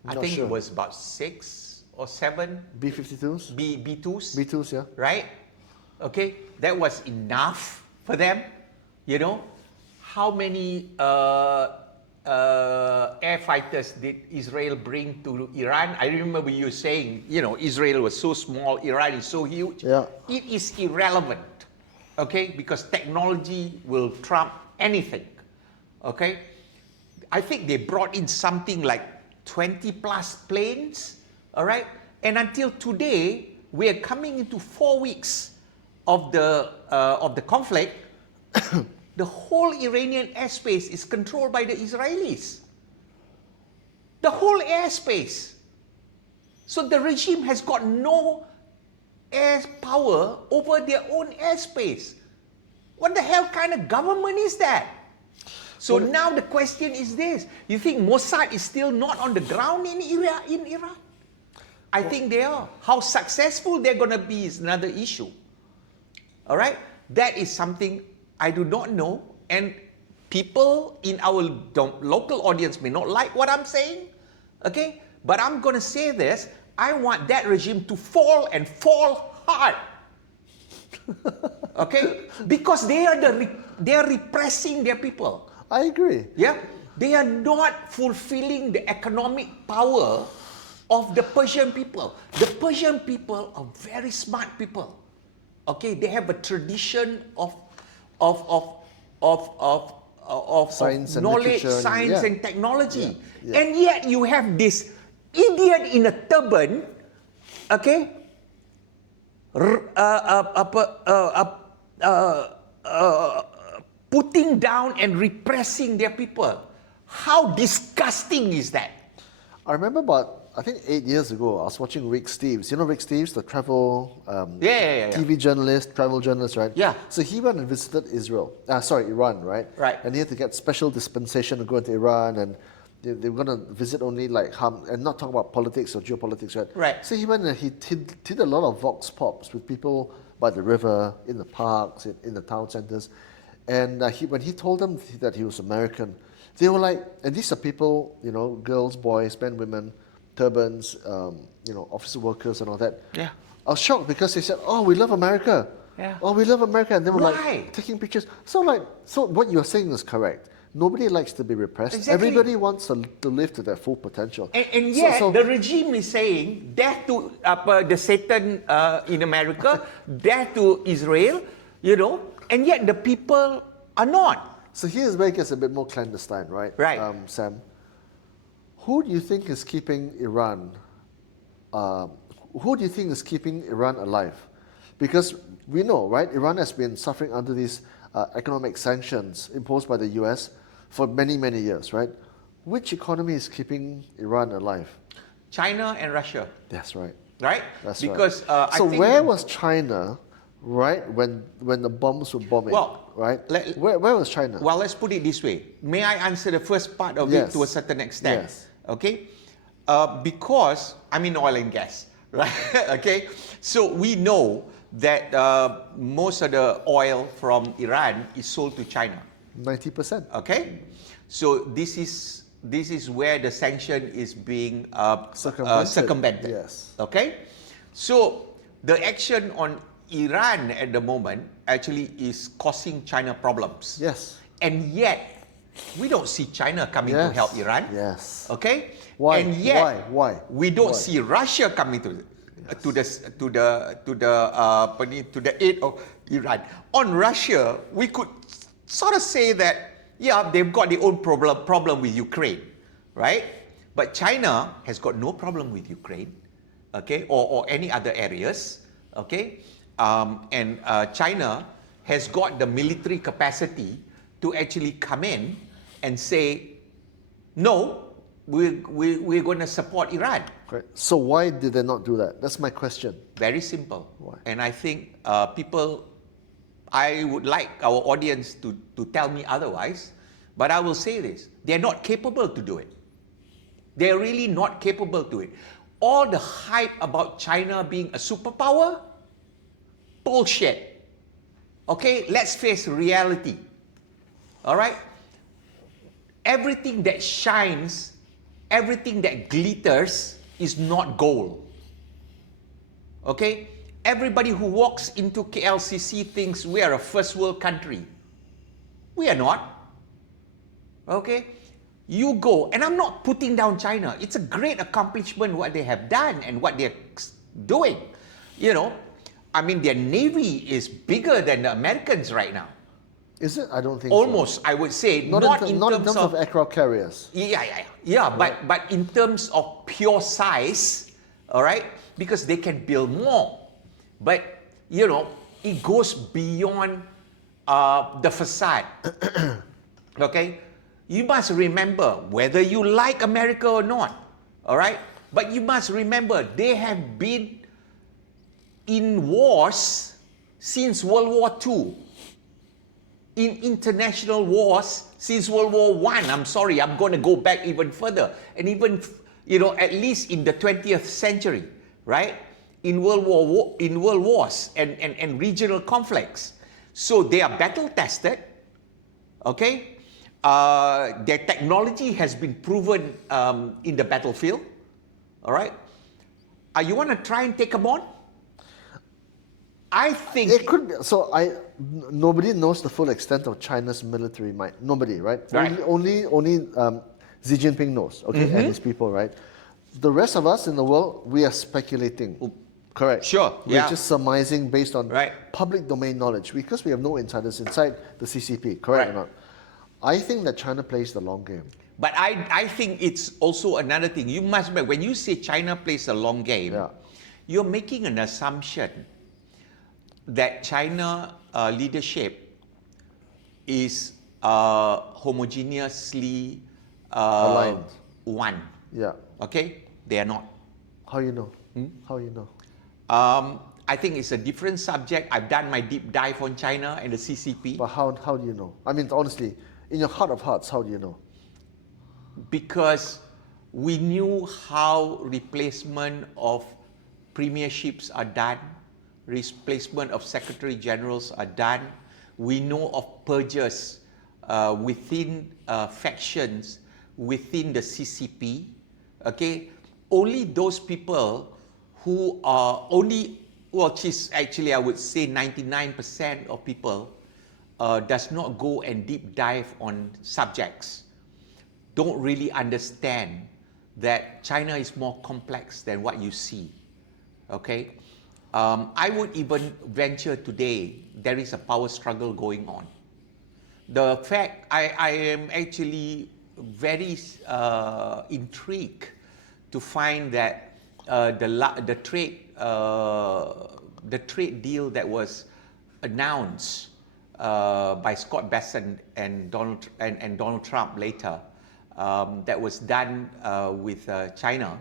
I Not think sure. it was about 6 or 7 B-52s? B2s. B2s, yeah. Right? Okay, that was enough for them. You know, how many air fighters did Israel bring to Iran? I remember you saying, you know, Israel was so small, Iran is so huge. Yeah. It is irrelevant, okay, because technology will trump anything, okay? I think they brought in something like 20 plus planes, all right? And until today, we are coming into 4 weeks of the conflict. The whole Iranian airspace is controlled by the Israelis. The whole airspace. So the regime has got no air power over their own airspace. What the hell kind of government is that? So now the question is this: you think Mossad is still not on the ground in Iran? I think they are. How successful they're going to be is another issue. All right? That is something I do not know, and people in our local audience may not like what I'm saying, okay? But I'm going to say this: I want that regime to fall and fall hard, okay? Because they are repressing their people. I agree. Yeah, they are not fulfilling the economic power of the Persian people. The Persian people are very smart people. Okay, they have a tradition of Science and knowledge, literature, science yeah. and technology. Yeah. And yet you have this idiot in a turban, okay, putting down and repressing their people. How disgusting is that? I remember about, I think 8 years ago, I was watching Rick Steves. You know Rick Steves, the travel Yeah. TV journalist, travel journalist, right? Yeah. So he went and visited Iran, right? Right. And he had to get special dispensation to go into Iran, and they were going to visit only and not talk about politics or geopolitics, right? Right. So he went and he did a lot of vox pops with people by the river, in the parks, in the town centers. And when he told them that he was American, they were like, and these are people, you know, girls, boys, men, women, turbans, you know, office workers and all that. Yeah. I was shocked because they said, "Oh, we love America." Yeah. "Oh, we love America," and they were Why? like taking pictures. So what you're saying is correct. Nobody likes to be repressed. Exactly. Everybody wants to live to their full potential. And yet, the regime is saying death to the Satan in America, death to Israel, you know, and yet the people are not. So here's where it gets a bit more clandestine, right? Right. Sam, who do you think is keeping Iran? Who do you think is keeping Iran alive? Because we know, right? Iran has been suffering under these economic sanctions imposed by the U.S. for many, many years, right? Which economy is keeping Iran alive? China and Russia, That's right. right? That's because right. I So think where was China, right, when the bombs were bombing? Well, right? Where was China? Well, let's put it this way. May I answer the first part of it Yes. to a certain extent? Yes. Okay? Because I'm in oil and gas, right? Okay? So we know that most of the oil from Iran is sold to China. 90%. Okay? So this is where the sanction is being circumvented. Yes. Okay? So the action on Iran at the moment actually is causing China problems. Yes. And yet, we don't see China coming to Yes. help Iran. Yes. Okay? Why? And yet, Why? we don't Why? see Russia coming to the aid of Iran. On Russia, we could sort of say that, yeah, they've got their own problem with Ukraine, right? But China has got no problem with Ukraine, okay, or any other areas, okay? And China has got the military capacity to actually come in and say, no, we're going to support Iran. Correct. So why did they not do that? That's my question. Very simple. Why? And I think I would like our audience to tell me otherwise, but I will say this. They're not capable to do it. They're really not capable to do it. All the hype about China being a superpower, bullshit. Okay, let's face reality. All right? Everything that shines everything that glitters is not gold. Okay? Everybody who walks into KLCC thinks we are a first world country. We are not. Okay? You go, and I'm not putting down China. It's a great accomplishment what they have done and what they're doing. You know, I mean, their navy is bigger than the Americans right now. Is it? I don't think Almost, so. I would say, Not in in terms terms of aircraft carriers. Yeah. But in terms of pure size, all right, because they can build more. But you know, it goes beyond the facade. Okay, you must remember whether you like America or not. All right, but you must remember they have been in wars since World War II. In international wars since World War I. I'm sorry, I'm going to go back even further. And even, you know, at least in the 20th century, right? In world wars and regional conflicts. So they are battle tested, okay? Their technology has been proven in the battlefield, all right? You want to try and take them on? I think it could be. So nobody knows the full extent of China's military might. Nobody, right? Right. Only Xi Jinping knows, okay, and his people, right? The rest of us in the world, we are speculating. Correct. Sure, We're just surmising based on Right. public domain knowledge because we have no insiders inside the CCP. Correct or Right. not? I think that China plays the long game. But I think it's also another thing. You must remember, when you say China plays a long game, Yeah. you're making an assumption that China leadership is homogeneously Aligned. one. Yeah. Okay? They are not. How you know? How you know? I think it's a different subject. I've done my deep dive on China and the CCP. But how do you know? I mean, honestly, in your heart of hearts, how do you know? Because we knew how replacement of premierships are done, replacement of secretary generals are done. We know of purges within factions within the CCP. Okay, only those people who are which is actually, I would say 99% of people does not go and deep dive on subjects, don't really understand that China is more complex than what you see. Okay, I would even venture today there is a power struggle going on. The fact I am actually very intrigued to find that the trade deal that was announced by Scott Bessent and Donald Trump later, that was done with China,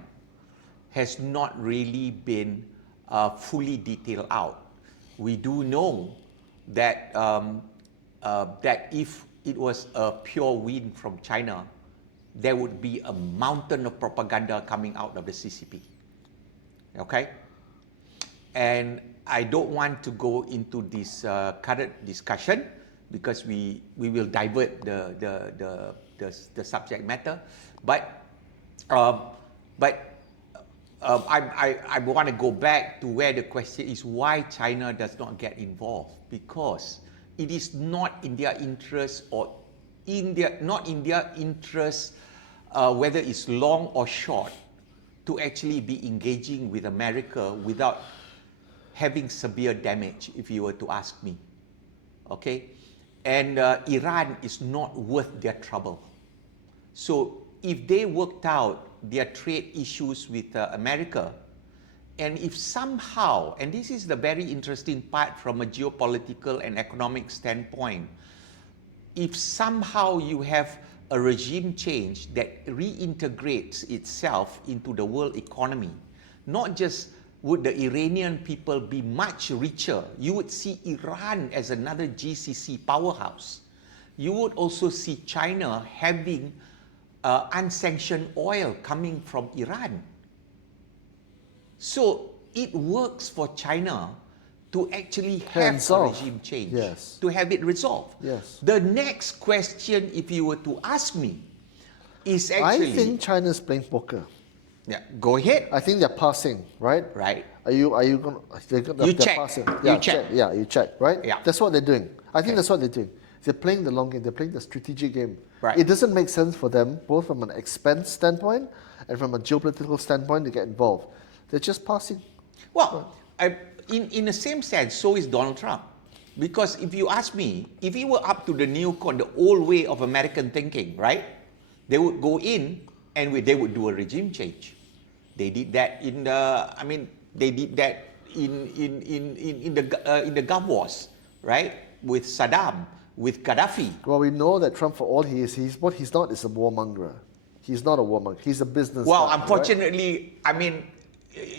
has not really been fully detailed out. We do know that that if it was a pure win from China, there would be a mountain of propaganda coming out of the CCP. Okay? And I don't want to go into this current discussion because we will divert the subject matter. But I want to go back to where the question is why China does not get involved, because it is not in their interest or not in their interest, whether it's long or short, to actually be engaging with America without having severe damage, if you were to ask me. Okay? And Iran is not worth their trouble. So if they worked out their trade issues with America, and if somehow, and this is the very interesting part from a geopolitical and economic standpoint, if somehow you have a regime change that reintegrates itself into the world economy, not just would the Iranian people be much richer, you would see Iran as another GCC powerhouse. You would also see China having unsanctioned oil coming from Iran. So it works for China to actually have a regime change, to have it resolved. Yes. The next question, if you were to ask me, is I actually. think China is playing poker. Yeah, go ahead. I think they're passing, right? Right. Are you going? They're check. passing. You Yeah, check. Yeah, you check, right? Yeah. That's what they're doing. I think Okay. that's what they're doing. They're playing the long game. They're playing the strategic game. Right. It doesn't make sense for them, both from an expense standpoint and from a geopolitical standpoint, to get involved. They're just passing. Well, in the same sense, so is Donald Trump. Because if you ask me, if he were up to the the old way of American thinking, right? They would go in and they would do a regime change. They did that they did that in the Gulf Wars, right? With Saddam, with Gaddafi. Well, we know that Trump, for all what he's not is a warmonger. He's not a warmonger. He's a business. Well, guy, unfortunately, right?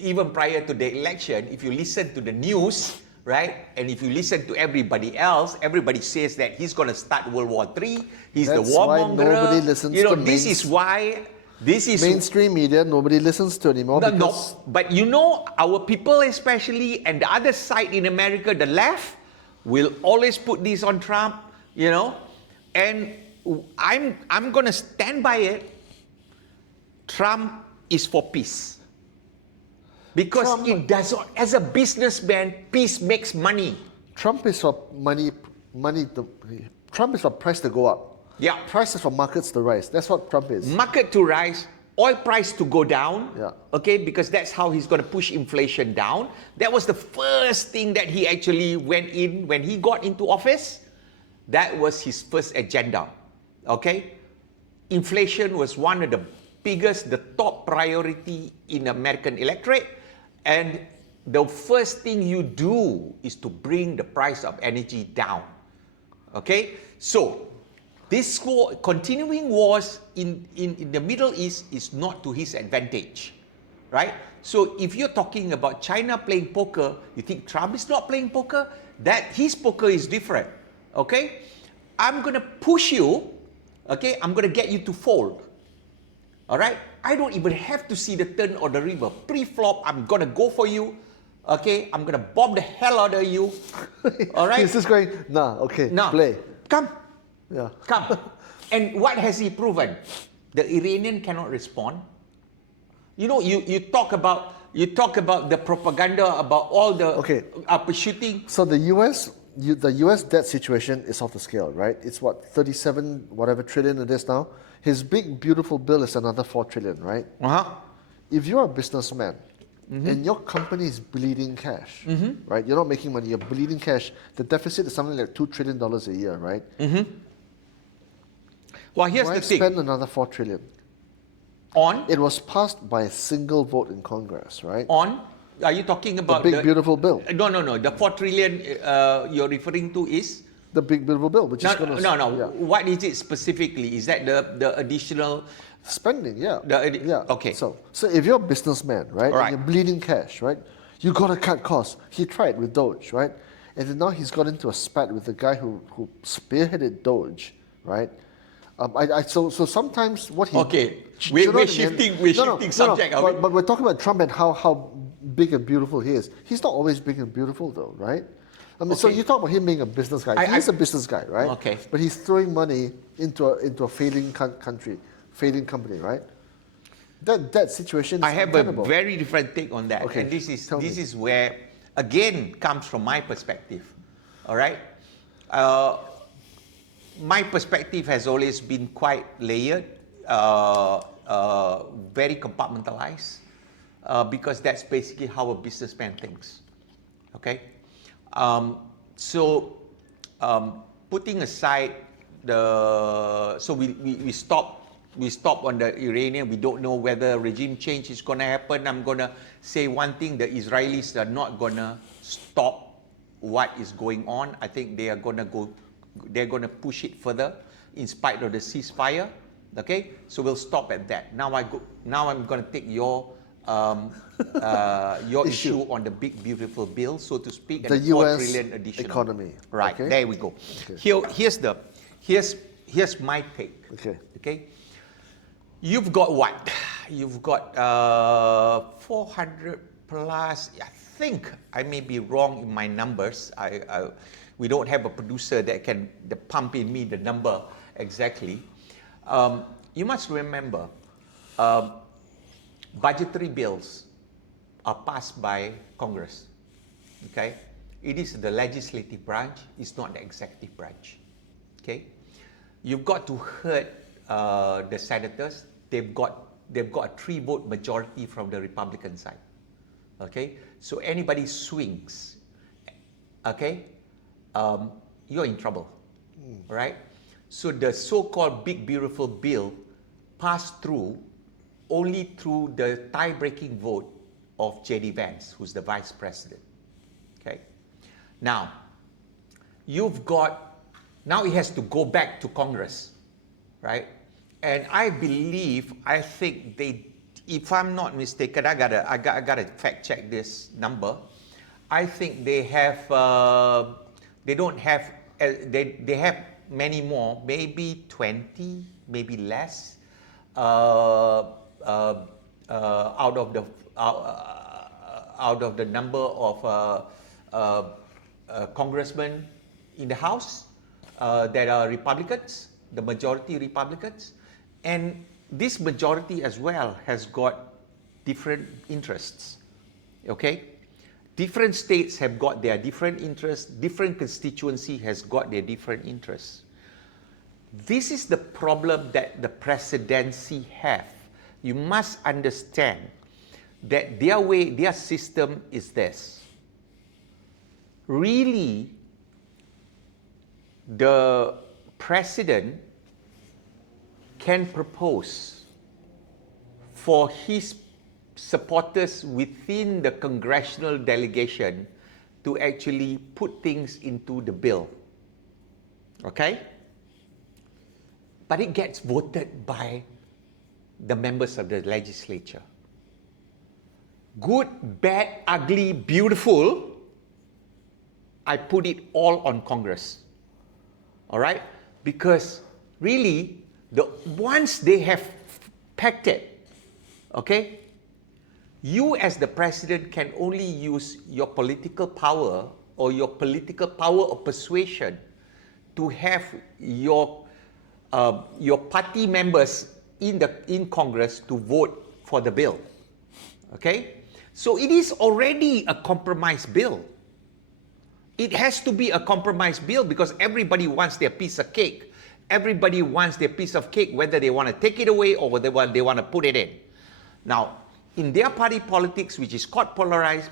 Even prior to the election, if you listen to the news, right, and if you listen to everybody else, everybody says that he's going to start World War III. He's That's the warmonger. why nobody listens to this is why. This is mainstream media. Nobody listens to anymore. No, but our people especially, and the other side in America, the left, will always put this on Trump, and I'm going to stand by it. Trump is for peace. Because it does not, as a businessman, peace makes money. Trump is for money. Trump is for price to go up. Yeah. Price is for markets to rise. That's what Trump is. Market to rise, oil price to go down. Yeah. Okay, because that's how he's going to push inflation down. That was the first thing that he actually went in when he got into office. That was his first agenda. Okay, inflation was one of the biggest, the top priority in the American electorate. And the first thing you do is to bring the price of energy down. Okay? So, this war, continuing wars in the Middle East is not to his advantage. Right? So, if you're talking about China playing poker, you think Trump is not playing poker? That his poker is different. Okay? I'm going to push you. Okay? I'm going to get you to fold. All right? I don't even have to see the turn or the river. Pre-flop, I'm going to go for you. Okay? I'm going to bomb the hell out of you. All right? He's just going, play. Come. Yeah. Come. And what has he proven? The Iranian cannot respond. You talk about the propaganda about all the shooting. So the US debt situation is off the scale, right? It's what, 37 whatever trillion it is now. His big beautiful bill is another 4 trillion, right? If you're a businessman and your company is bleeding cash, right? You're not making money, you're bleeding cash. The deficit is something like $2 trillion a year, right? Well, here's Why the thing. spend another 4 trillion? It was passed by a single vote in Congress, right? Are you talking about the big beautiful bill? No. The 4 trillion you're referring to is? The big beautiful bill, which is going to... No. Yeah. What is it specifically? Is that the additional... Spending, yeah. Okay. So if you're a businessman, right, Right. and you're bleeding cash, right, you got to cut costs. He tried with Doge, right? And then now he's got into a spat with the guy who spearheaded Doge, right? So sometimes what he... Okay, we're shifting subject. But we're talking about Trump and how big and beautiful he is. He's not always big and beautiful though, right? So you talk about him being a business guy. He's a business guy, right? Okay. But he's throwing money into a failing failing company, right? That situation is I have untenable. a very different take on that. Okay, And this is where, again, comes from my perspective. All right? My perspective has always been quite layered, very compartmentalized, because that's basically how a businessman thinks. Okay? Putting aside we stop on the Iranian. We don't know whether regime change is going to happen. I'm going to say one thing: the Israelis are not going to stop what is going on. I think they are going to go. They're going to push it further, in spite of the ceasefire. Okay, so we'll stop at that. Now I'm going to take your issue on the big beautiful bill, so to speak, and the 4 US trillion additional economy. Right, okay? There we go. Okay. Here's my take. Okay. You've got what? You've got 400 plus. I think I may be wrong in my numbers. We don't have a producer that can pump in me the number exactly. you must remember, budgetary bills are passed by Congress. Okay, it is the legislative branch, it's not the executive branch. Okay, you've got to hurt the senators. They've got a 3-vote majority from the Republican side. Okay, so anybody swings, okay, you're in trouble, right? So the so-called big beautiful bill passed through only through the tie-breaking vote of J.D. Vance, who's the vice president. Okay, now now it has to go back to Congress, right? And I think they, if I'm not mistaken, I gotta fact check this number. I think they have, they have many more, maybe 20, maybe less, out of the number of congressmen in the House that are Republicans, the majority Republicans. And this majority as well has got different interests, okay? Different states have got their different interests, different constituency has got their different interests. This is the problem that the presidency have. You must understand that their system is this. Really, the president can propose for his supporters within the congressional delegation to actually put things into the bill. Okay? But it gets voted by the members of the legislature. Good, bad, ugly, beautiful, I put it all on Congress. All right? Because really, once they have packed it, okay, you as the president can only use your political power or your political power of persuasion to have your party members in Congress to vote for the bill. Okay? So it is already a compromise bill. It has to be a compromise bill because everybody wants their piece of cake. Everybody wants their piece of cake, whether they want to take it away or whether they want to put it in. Now, in their party politics, which is quite polarized,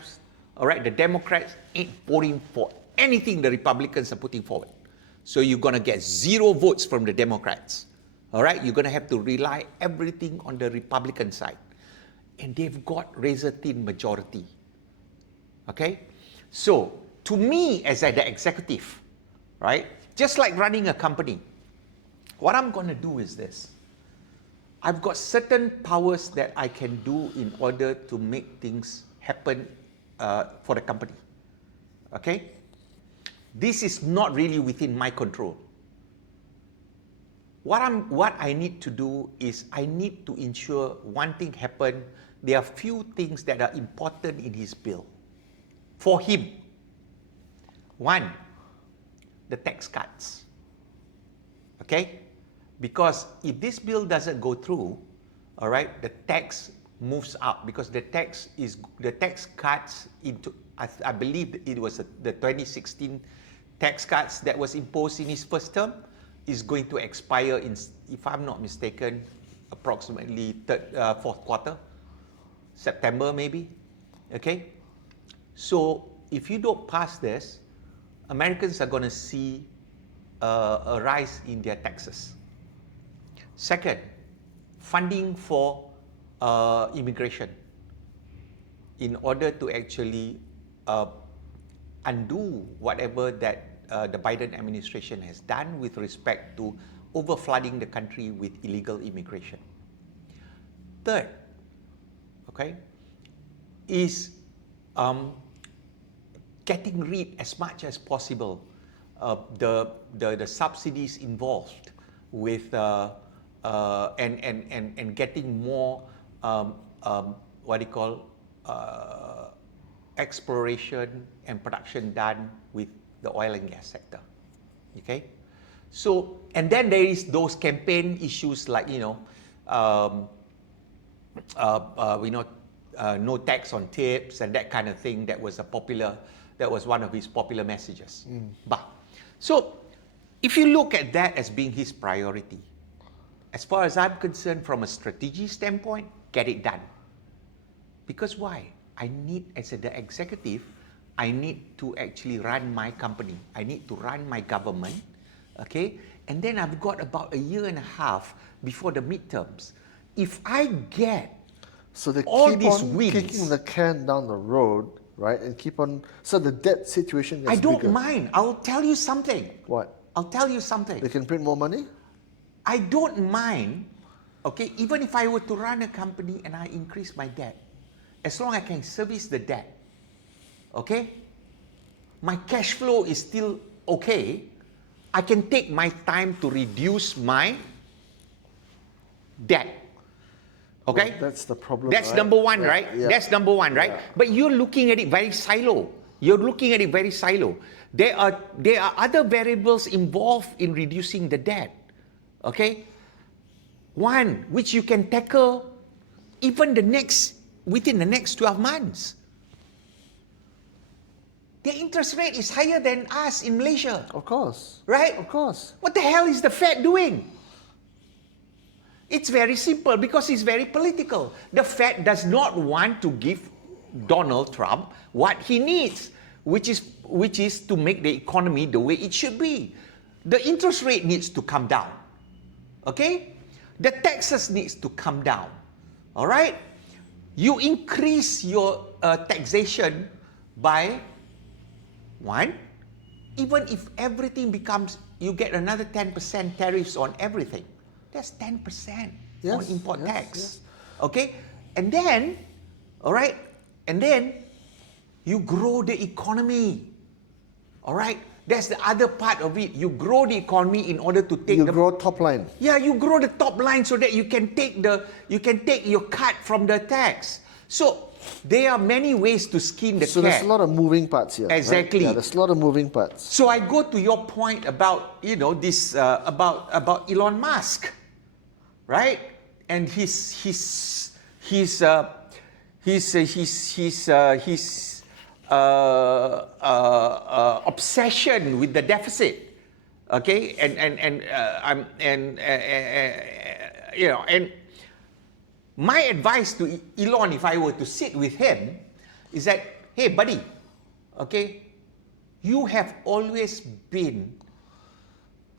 all right, the Democrats ain't voting for anything the Republicans are putting forward. So you're going to get 0 votes from the Democrats. All right, you're going to have to rely everything on the Republican side. And they've got razor-thin majority. Okay? So, to me, as the executive, right, just like running a company, what I'm going to do is this. I've got certain powers that I can do in order to make things happen for the company. Okay? This is not really within my control. What I need to do is I need to ensure one thing happen. There are few things that are important in his bill for him. One, the tax cuts. Okay? Because if this bill doesn't go through, all right, the tax moves up because the tax cuts into, I believe it was the 2016 tax cuts that was imposed in his first term is going to expire in, if I'm not mistaken, approximately fourth quarter, September maybe. Okay? So if you don't pass this, Americans are going to see a rise in their taxes. Second, funding for immigration in order to actually undo whatever that the Biden administration has done with respect to overflooding the country with illegal immigration. Third, okay, is getting rid as much as possible the subsidies involved with and getting more what do you call exploration and production done with the oil and gas sector. Okay, So, and then there is those campaign issues like, no tax on tips and that kind of thing. That was one of his popular messages. But, so, if you look at that as being his priority, as far as I'm concerned, from a strategy standpoint, get it done. Because why? I need, as the executive, I need to actually run my company. I need to run my government, okay? And then I've got about a year and a half before the midterms. If I get so they all keep these on wins, kicking the can down the road, right? And keep on, so the debt situation gets I don't bigger. mind. I'll tell you something. What? I'll tell you something. They can print more money? I don't mind, okay, even if I were to run a company and I increase my debt, as long as I can service the debt, okay, my cash flow is still okay, I can take my time to reduce my debt. Okay? Well, that's the problem. That's right? number one, right? Yeah. That's number one, right? Yeah. But you're looking at it very silo. You're looking at it very silo. There are other variables involved in reducing the debt. Okay? One, which you can tackle even within the next 12 months. Their interest rate is higher than us in Malaysia. Of course. Right? Of course. What the hell is the Fed doing? It's very simple because it's very political. The Fed does not want to give Donald Trump what he needs, which is to make the economy the way it should be. The interest rate needs to come down. Okay? The taxes needs to come down. All right? You increase your taxation by one, even if everything becomes, you get another 10% tariffs on everything. That's 10% on import tax. Yes. Okay? And then, all right? And then you grow the economy. All right? That's the other part of it. You grow the economy in order to take You grow top line. Yeah, you grow the top line so that you can take your cut from the tax. So there are many ways to skin the cat. So there's a lot of moving parts here. Exactly. Right? Yeah, there's a lot of moving parts. So I go to your point about this about Elon Musk, right? And his obsession with the deficit, okay, and my advice to Elon, if I were to sit with him, is that, hey buddy, okay, you have always been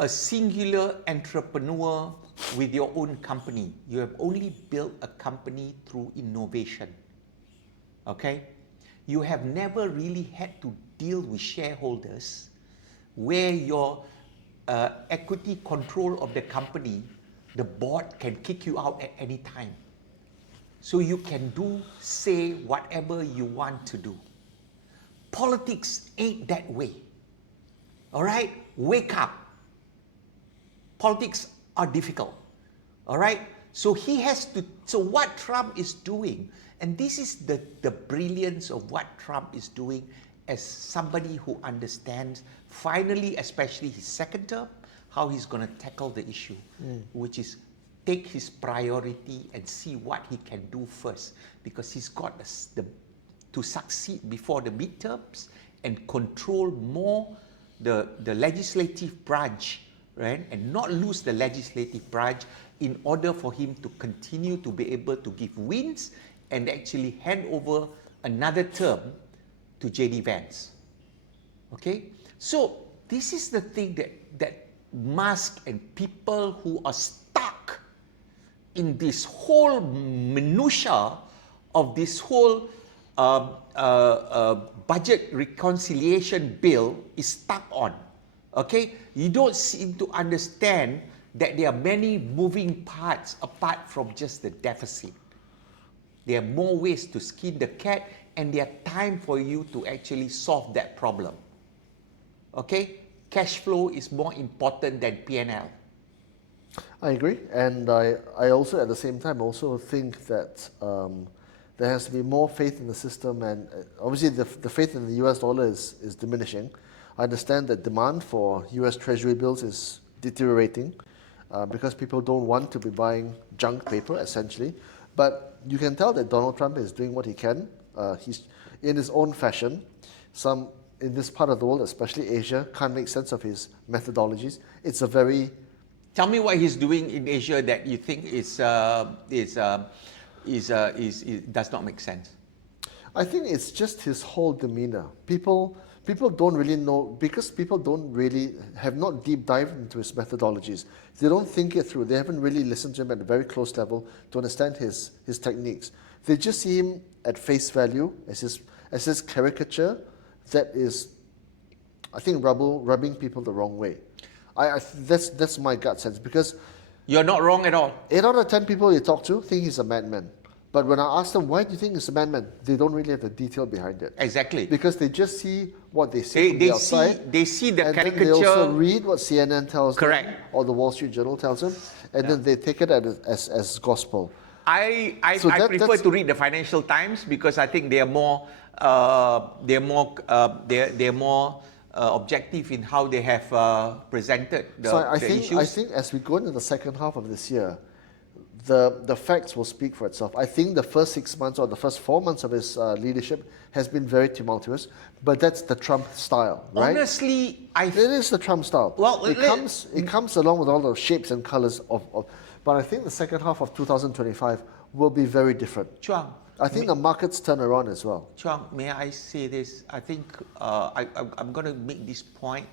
a singular entrepreneur with your own company. You have only built a company through innovation. Okay? You have never really had to deal with shareholders where your equity control of the company, the board can kick you out at any time. So you can say whatever you want to do. Politics ain't that way. All right? Wake up. Politics are difficult. All right? So so what Trump is doing, and this is the brilliance of what Trump is doing as somebody who understands, finally, especially his second term, how he's going to tackle the issue, which is take his priority and see what he can do first, because he's got to succeed before the midterms and control more the legislative branch, right? And not lose the legislative branch in order for him to continue to be able to give wins and actually hand over another term to J.D. Vance. Okay? So this is the thing that Musk and people who are stuck in this whole minutia of this whole budget reconciliation bill is stuck on. Okay? You don't seem to understand that there are many moving parts apart from just the deficit. There are more ways to skin the cat, and there are time for you to actually solve that problem. Okay? Cash flow is more important than P&L. I agree, and I also at the same time also think that there has to be more faith in the system, and obviously the faith in the US dollar is diminishing. I understand that demand for US Treasury bills is deteriorating because people don't want to be buying junk paper, essentially. But you can tell that Donald Trump is doing what he can. He's in his own fashion. Some in this part of the world, especially Asia, can't make sense of his methodologies. It's a very... Tell me what he's doing in Asia that you think does not make sense. I think it's just his whole demeanor. People don't really know, because people don't really have not deep dived into his methodologies. They don't think it through. They haven't really listened to him at a very close level to understand his techniques. They just see him at face value as his caricature that is, I think, rubbing people the wrong way. That's my gut sense, because you're not wrong at all. 8 out of 10 people you talk to think he's a madman. But when I ask them, why do you think he's a madman? They don't really have the detail behind it. Exactly. Because they just see what they see from the outside. They see the and caricature. Then they also read what CNN tells Correct. them, or the Wall Street Journal tells them, and then they take it as gospel. I prefer to read the Financial Times because I think they are more objective in how they have presented the issues. I think as we go into the second half of this year, the facts will speak for itself. I think the first 6 months or the first 4 months of his leadership has been very tumultuous, but that's the Trump style, right? Honestly, it is the Trump style. Well, it comes along with all the shapes and colors of. But I think the second half of 2025 will be very different. Chuang, I think the markets turn around as well. Chuang, may I say this? I think I'm going to make this point,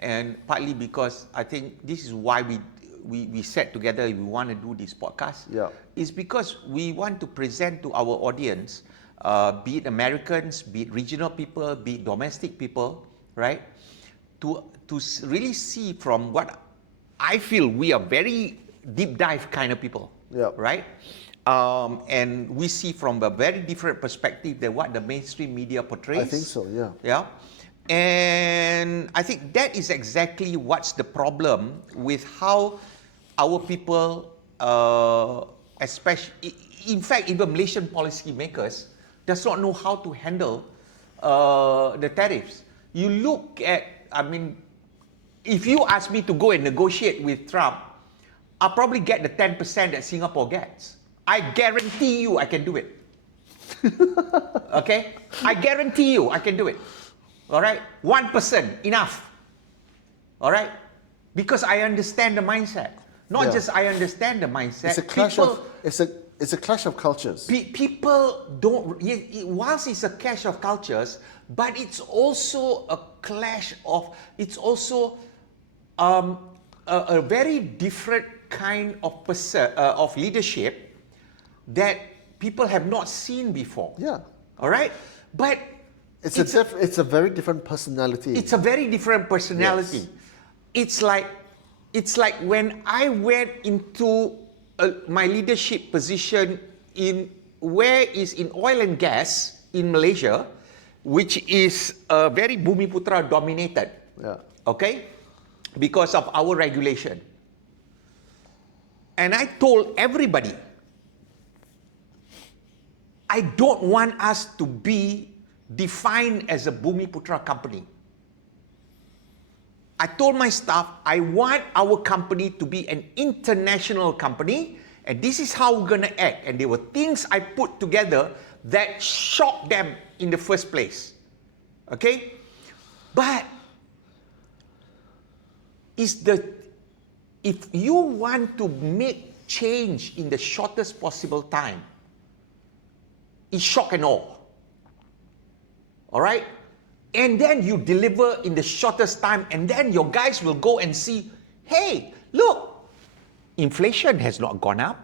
and partly because I think this is why we sat together, we want to do this podcast. Yeah. Is because we want to present to our audience, be it Americans, be it regional people, be it domestic people, right? To really see from what I feel we are very deep dive kind of people, yeah. Right? And we see from a very different perspective than what the mainstream media portrays. I think so, yeah. Yeah. And I think that is exactly what's the problem with how our people, especially, in fact, even Malaysian policymakers, does not know how to handle the tariffs. You look at, I mean, if you ask me to go and negotiate with Trump, I'll probably get the 10% that Singapore gets. I guarantee you I can do it. Okay? I guarantee you I can do it. All right? 1%, enough. All right? Because I understand the mindset. Not just I understand the mindset. It's a clash it's a clash of cultures. People don't, whilst it's a clash of cultures, but it's also a clash of, it's also a very different kind of leadership that people have not seen before. Yeah. All right? But it's a very different personality. It's a very different personality. Yes. It's like when I went into my leadership position in oil and gas in Malaysia, which is very Bumiputra dominated. Yeah. Okay? Because of our regulation. And I told everybody, I don't want us to be defined as a Bumiputra company. I told my staff, I want our company to be an international company, and this is how we're going to act. And there were things I put together that shocked them in the first place. Okay? But if you want to make change in the shortest possible time, it's shock and awe. All right? And then you deliver in the shortest time, and then your guys will go and see, hey, look, inflation has not gone up.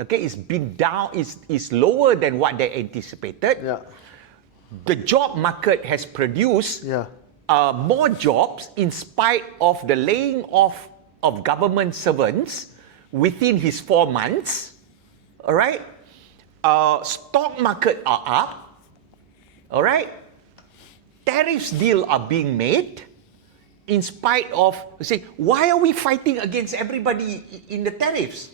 Okay, it's been down, it's lower than what they anticipated. Yeah. The job market has produced more jobs in spite of the laying off of government servants within his 4 months. All right? Stock market are up. All right? Tariffs deal are being made in spite of, say, why are we fighting against everybody in the tariffs?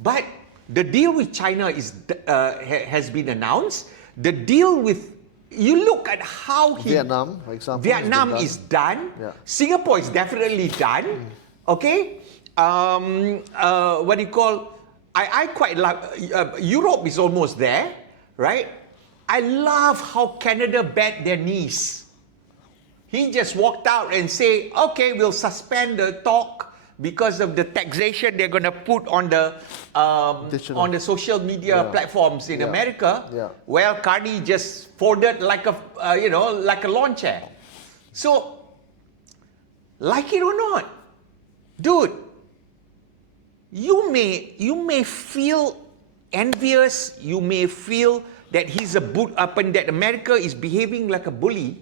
But the deal with China has been announced. The deal with, you look at how Vietnam, for example. Vietnam is done. Yeah. Singapore is definitely done. Okay? What do you call? I quite like Europe is almost there, right? I love how Canada bent their knees. He just walked out and say, okay, we'll suspend the talk because of the taxation they're going to put on the social media platforms in America. Yeah. Well, Carney just folded like a like a lawn chair. So, like it or not, dude, you may feel envious. You may feel that he's a that America is behaving like a bully.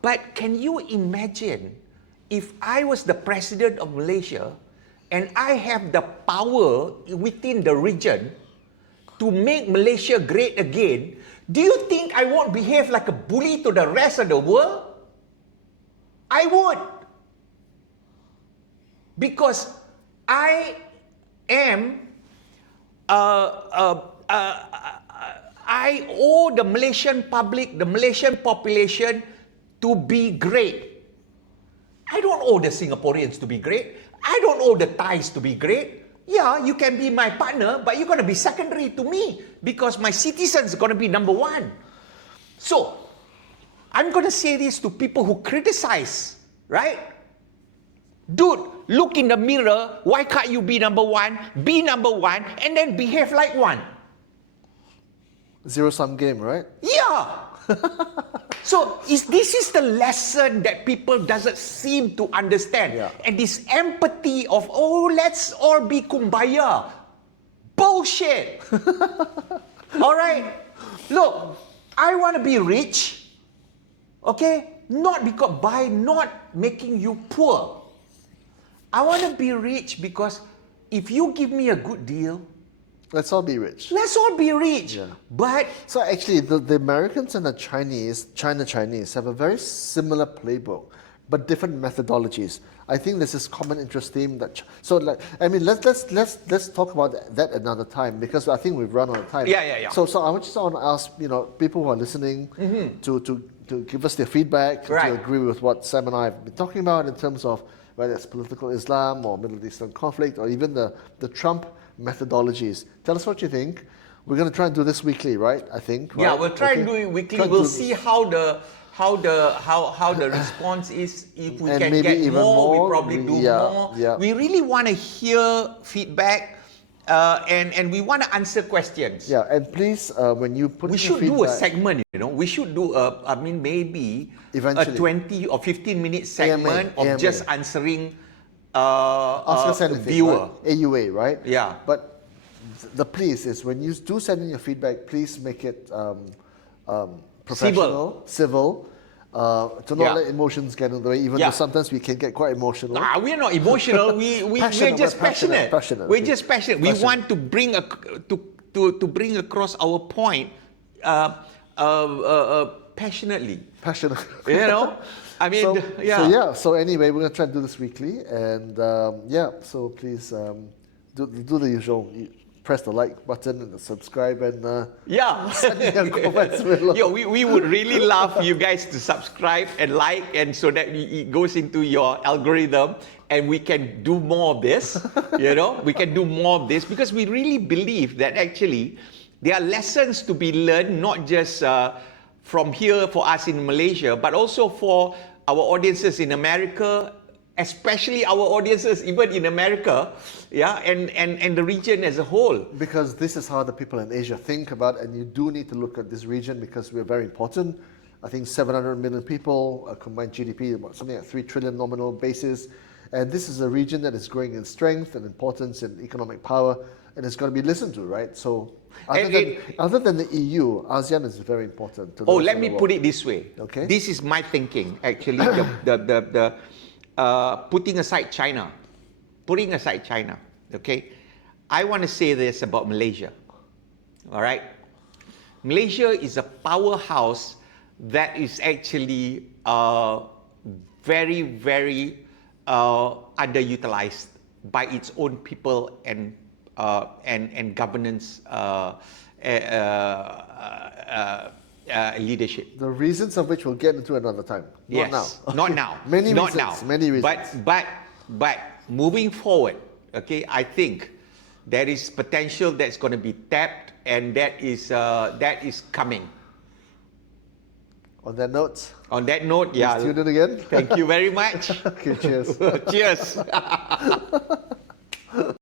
But can you imagine if I was the president of Malaysia and I have the power within the region to make Malaysia great again? Do you think I won't behave like a bully to the rest of the world? I would. Because I am, I owe the Malaysian public, the Malaysian population to be great. I don't owe the Singaporeans to be great. I don't owe the Thais to be great. Yeah, you can be my partner, but you're going to be secondary to me because my citizens are going to be number one. So, I'm going to say this to people who criticize, right? Dude, look in the mirror. Why can't you be number one, and then behave like one? Zero-sum game, right? Yeah. So this is the lesson that people doesn't seem to understand. Yeah. And this empathy of, let's all be kumbaya. Bullshit. All right? Look, I want to be rich. Okay? Not because by not making you poor. I want to be rich because if you give me a good deal, let's all be rich. Let's all be rich. Yeah. But so actually, the Americans and the Chinese have a very similar playbook, but different methodologies. I think there's this common interest theme that. Let's talk about that another time because I think we've run out of time. Yeah. So I just want to ask people who are listening to give us their feedback, right. to agree with what Sam and I have been talking about in terms of whether it's political Islam or Middle Eastern conflict or even the Trump methodologies. Tell us what you think. We're going to try and do this weekly, right? I think. Right? Yeah, we'll try and do it weekly. We'll see how the response is. If we can get more, we probably do more. Yeah. We really want to hear feedback, and we want to answer questions. Yeah, and please, when you put we in should feedback, do a segment. We should do maybe eventually a 20 or 15-minute segment AMA. of just answering ask us anything, viewer. Right? AUA, right? Yeah. But the please is when you do send in your feedback, please make it professional, civil. To not let emotions get in the way, even though sometimes we can get quite emotional. We're not emotional. We're just passionate. We're just passionate. We want to bring to bring across our point passionately. I mean, So anyway, we're gonna try to do this weekly, and so please do the usual. Press the like button and the subscribe and send in your comments below. We would really love you guys to subscribe and like, and so that it goes into your algorithm and we can do more of this. We can do more of this because we really believe that actually there are lessons to be learned, not just from here for us in Malaysia, but also for our audiences in America, especially our audiences even in America, and the region as a whole. Because this is how the people in Asia think about, and you do need to look at this region because we're very important. I think 700 million people, a combined GDP, about something like 3 trillion nominal basis. And this is a region that is growing in strength and importance and economic power, and it's got to be listened to, right? So other than the EU, ASEAN is very important. To let me put it this way. Okay. This is my thinking, actually. the putting aside China, okay? I want to say this about Malaysia, all right? Malaysia is a powerhouse that is actually very, very underutilized by its own people and governance leadership. The reasons of which we'll get into another time. Not now. Many not reasons. now. Many reasons. But But moving forward, okay, I think there is potential that's going to be tapped, and that is coming. On that note, On that note, yeah. tune in again. Thank you very much. Okay, cheers. Cheers.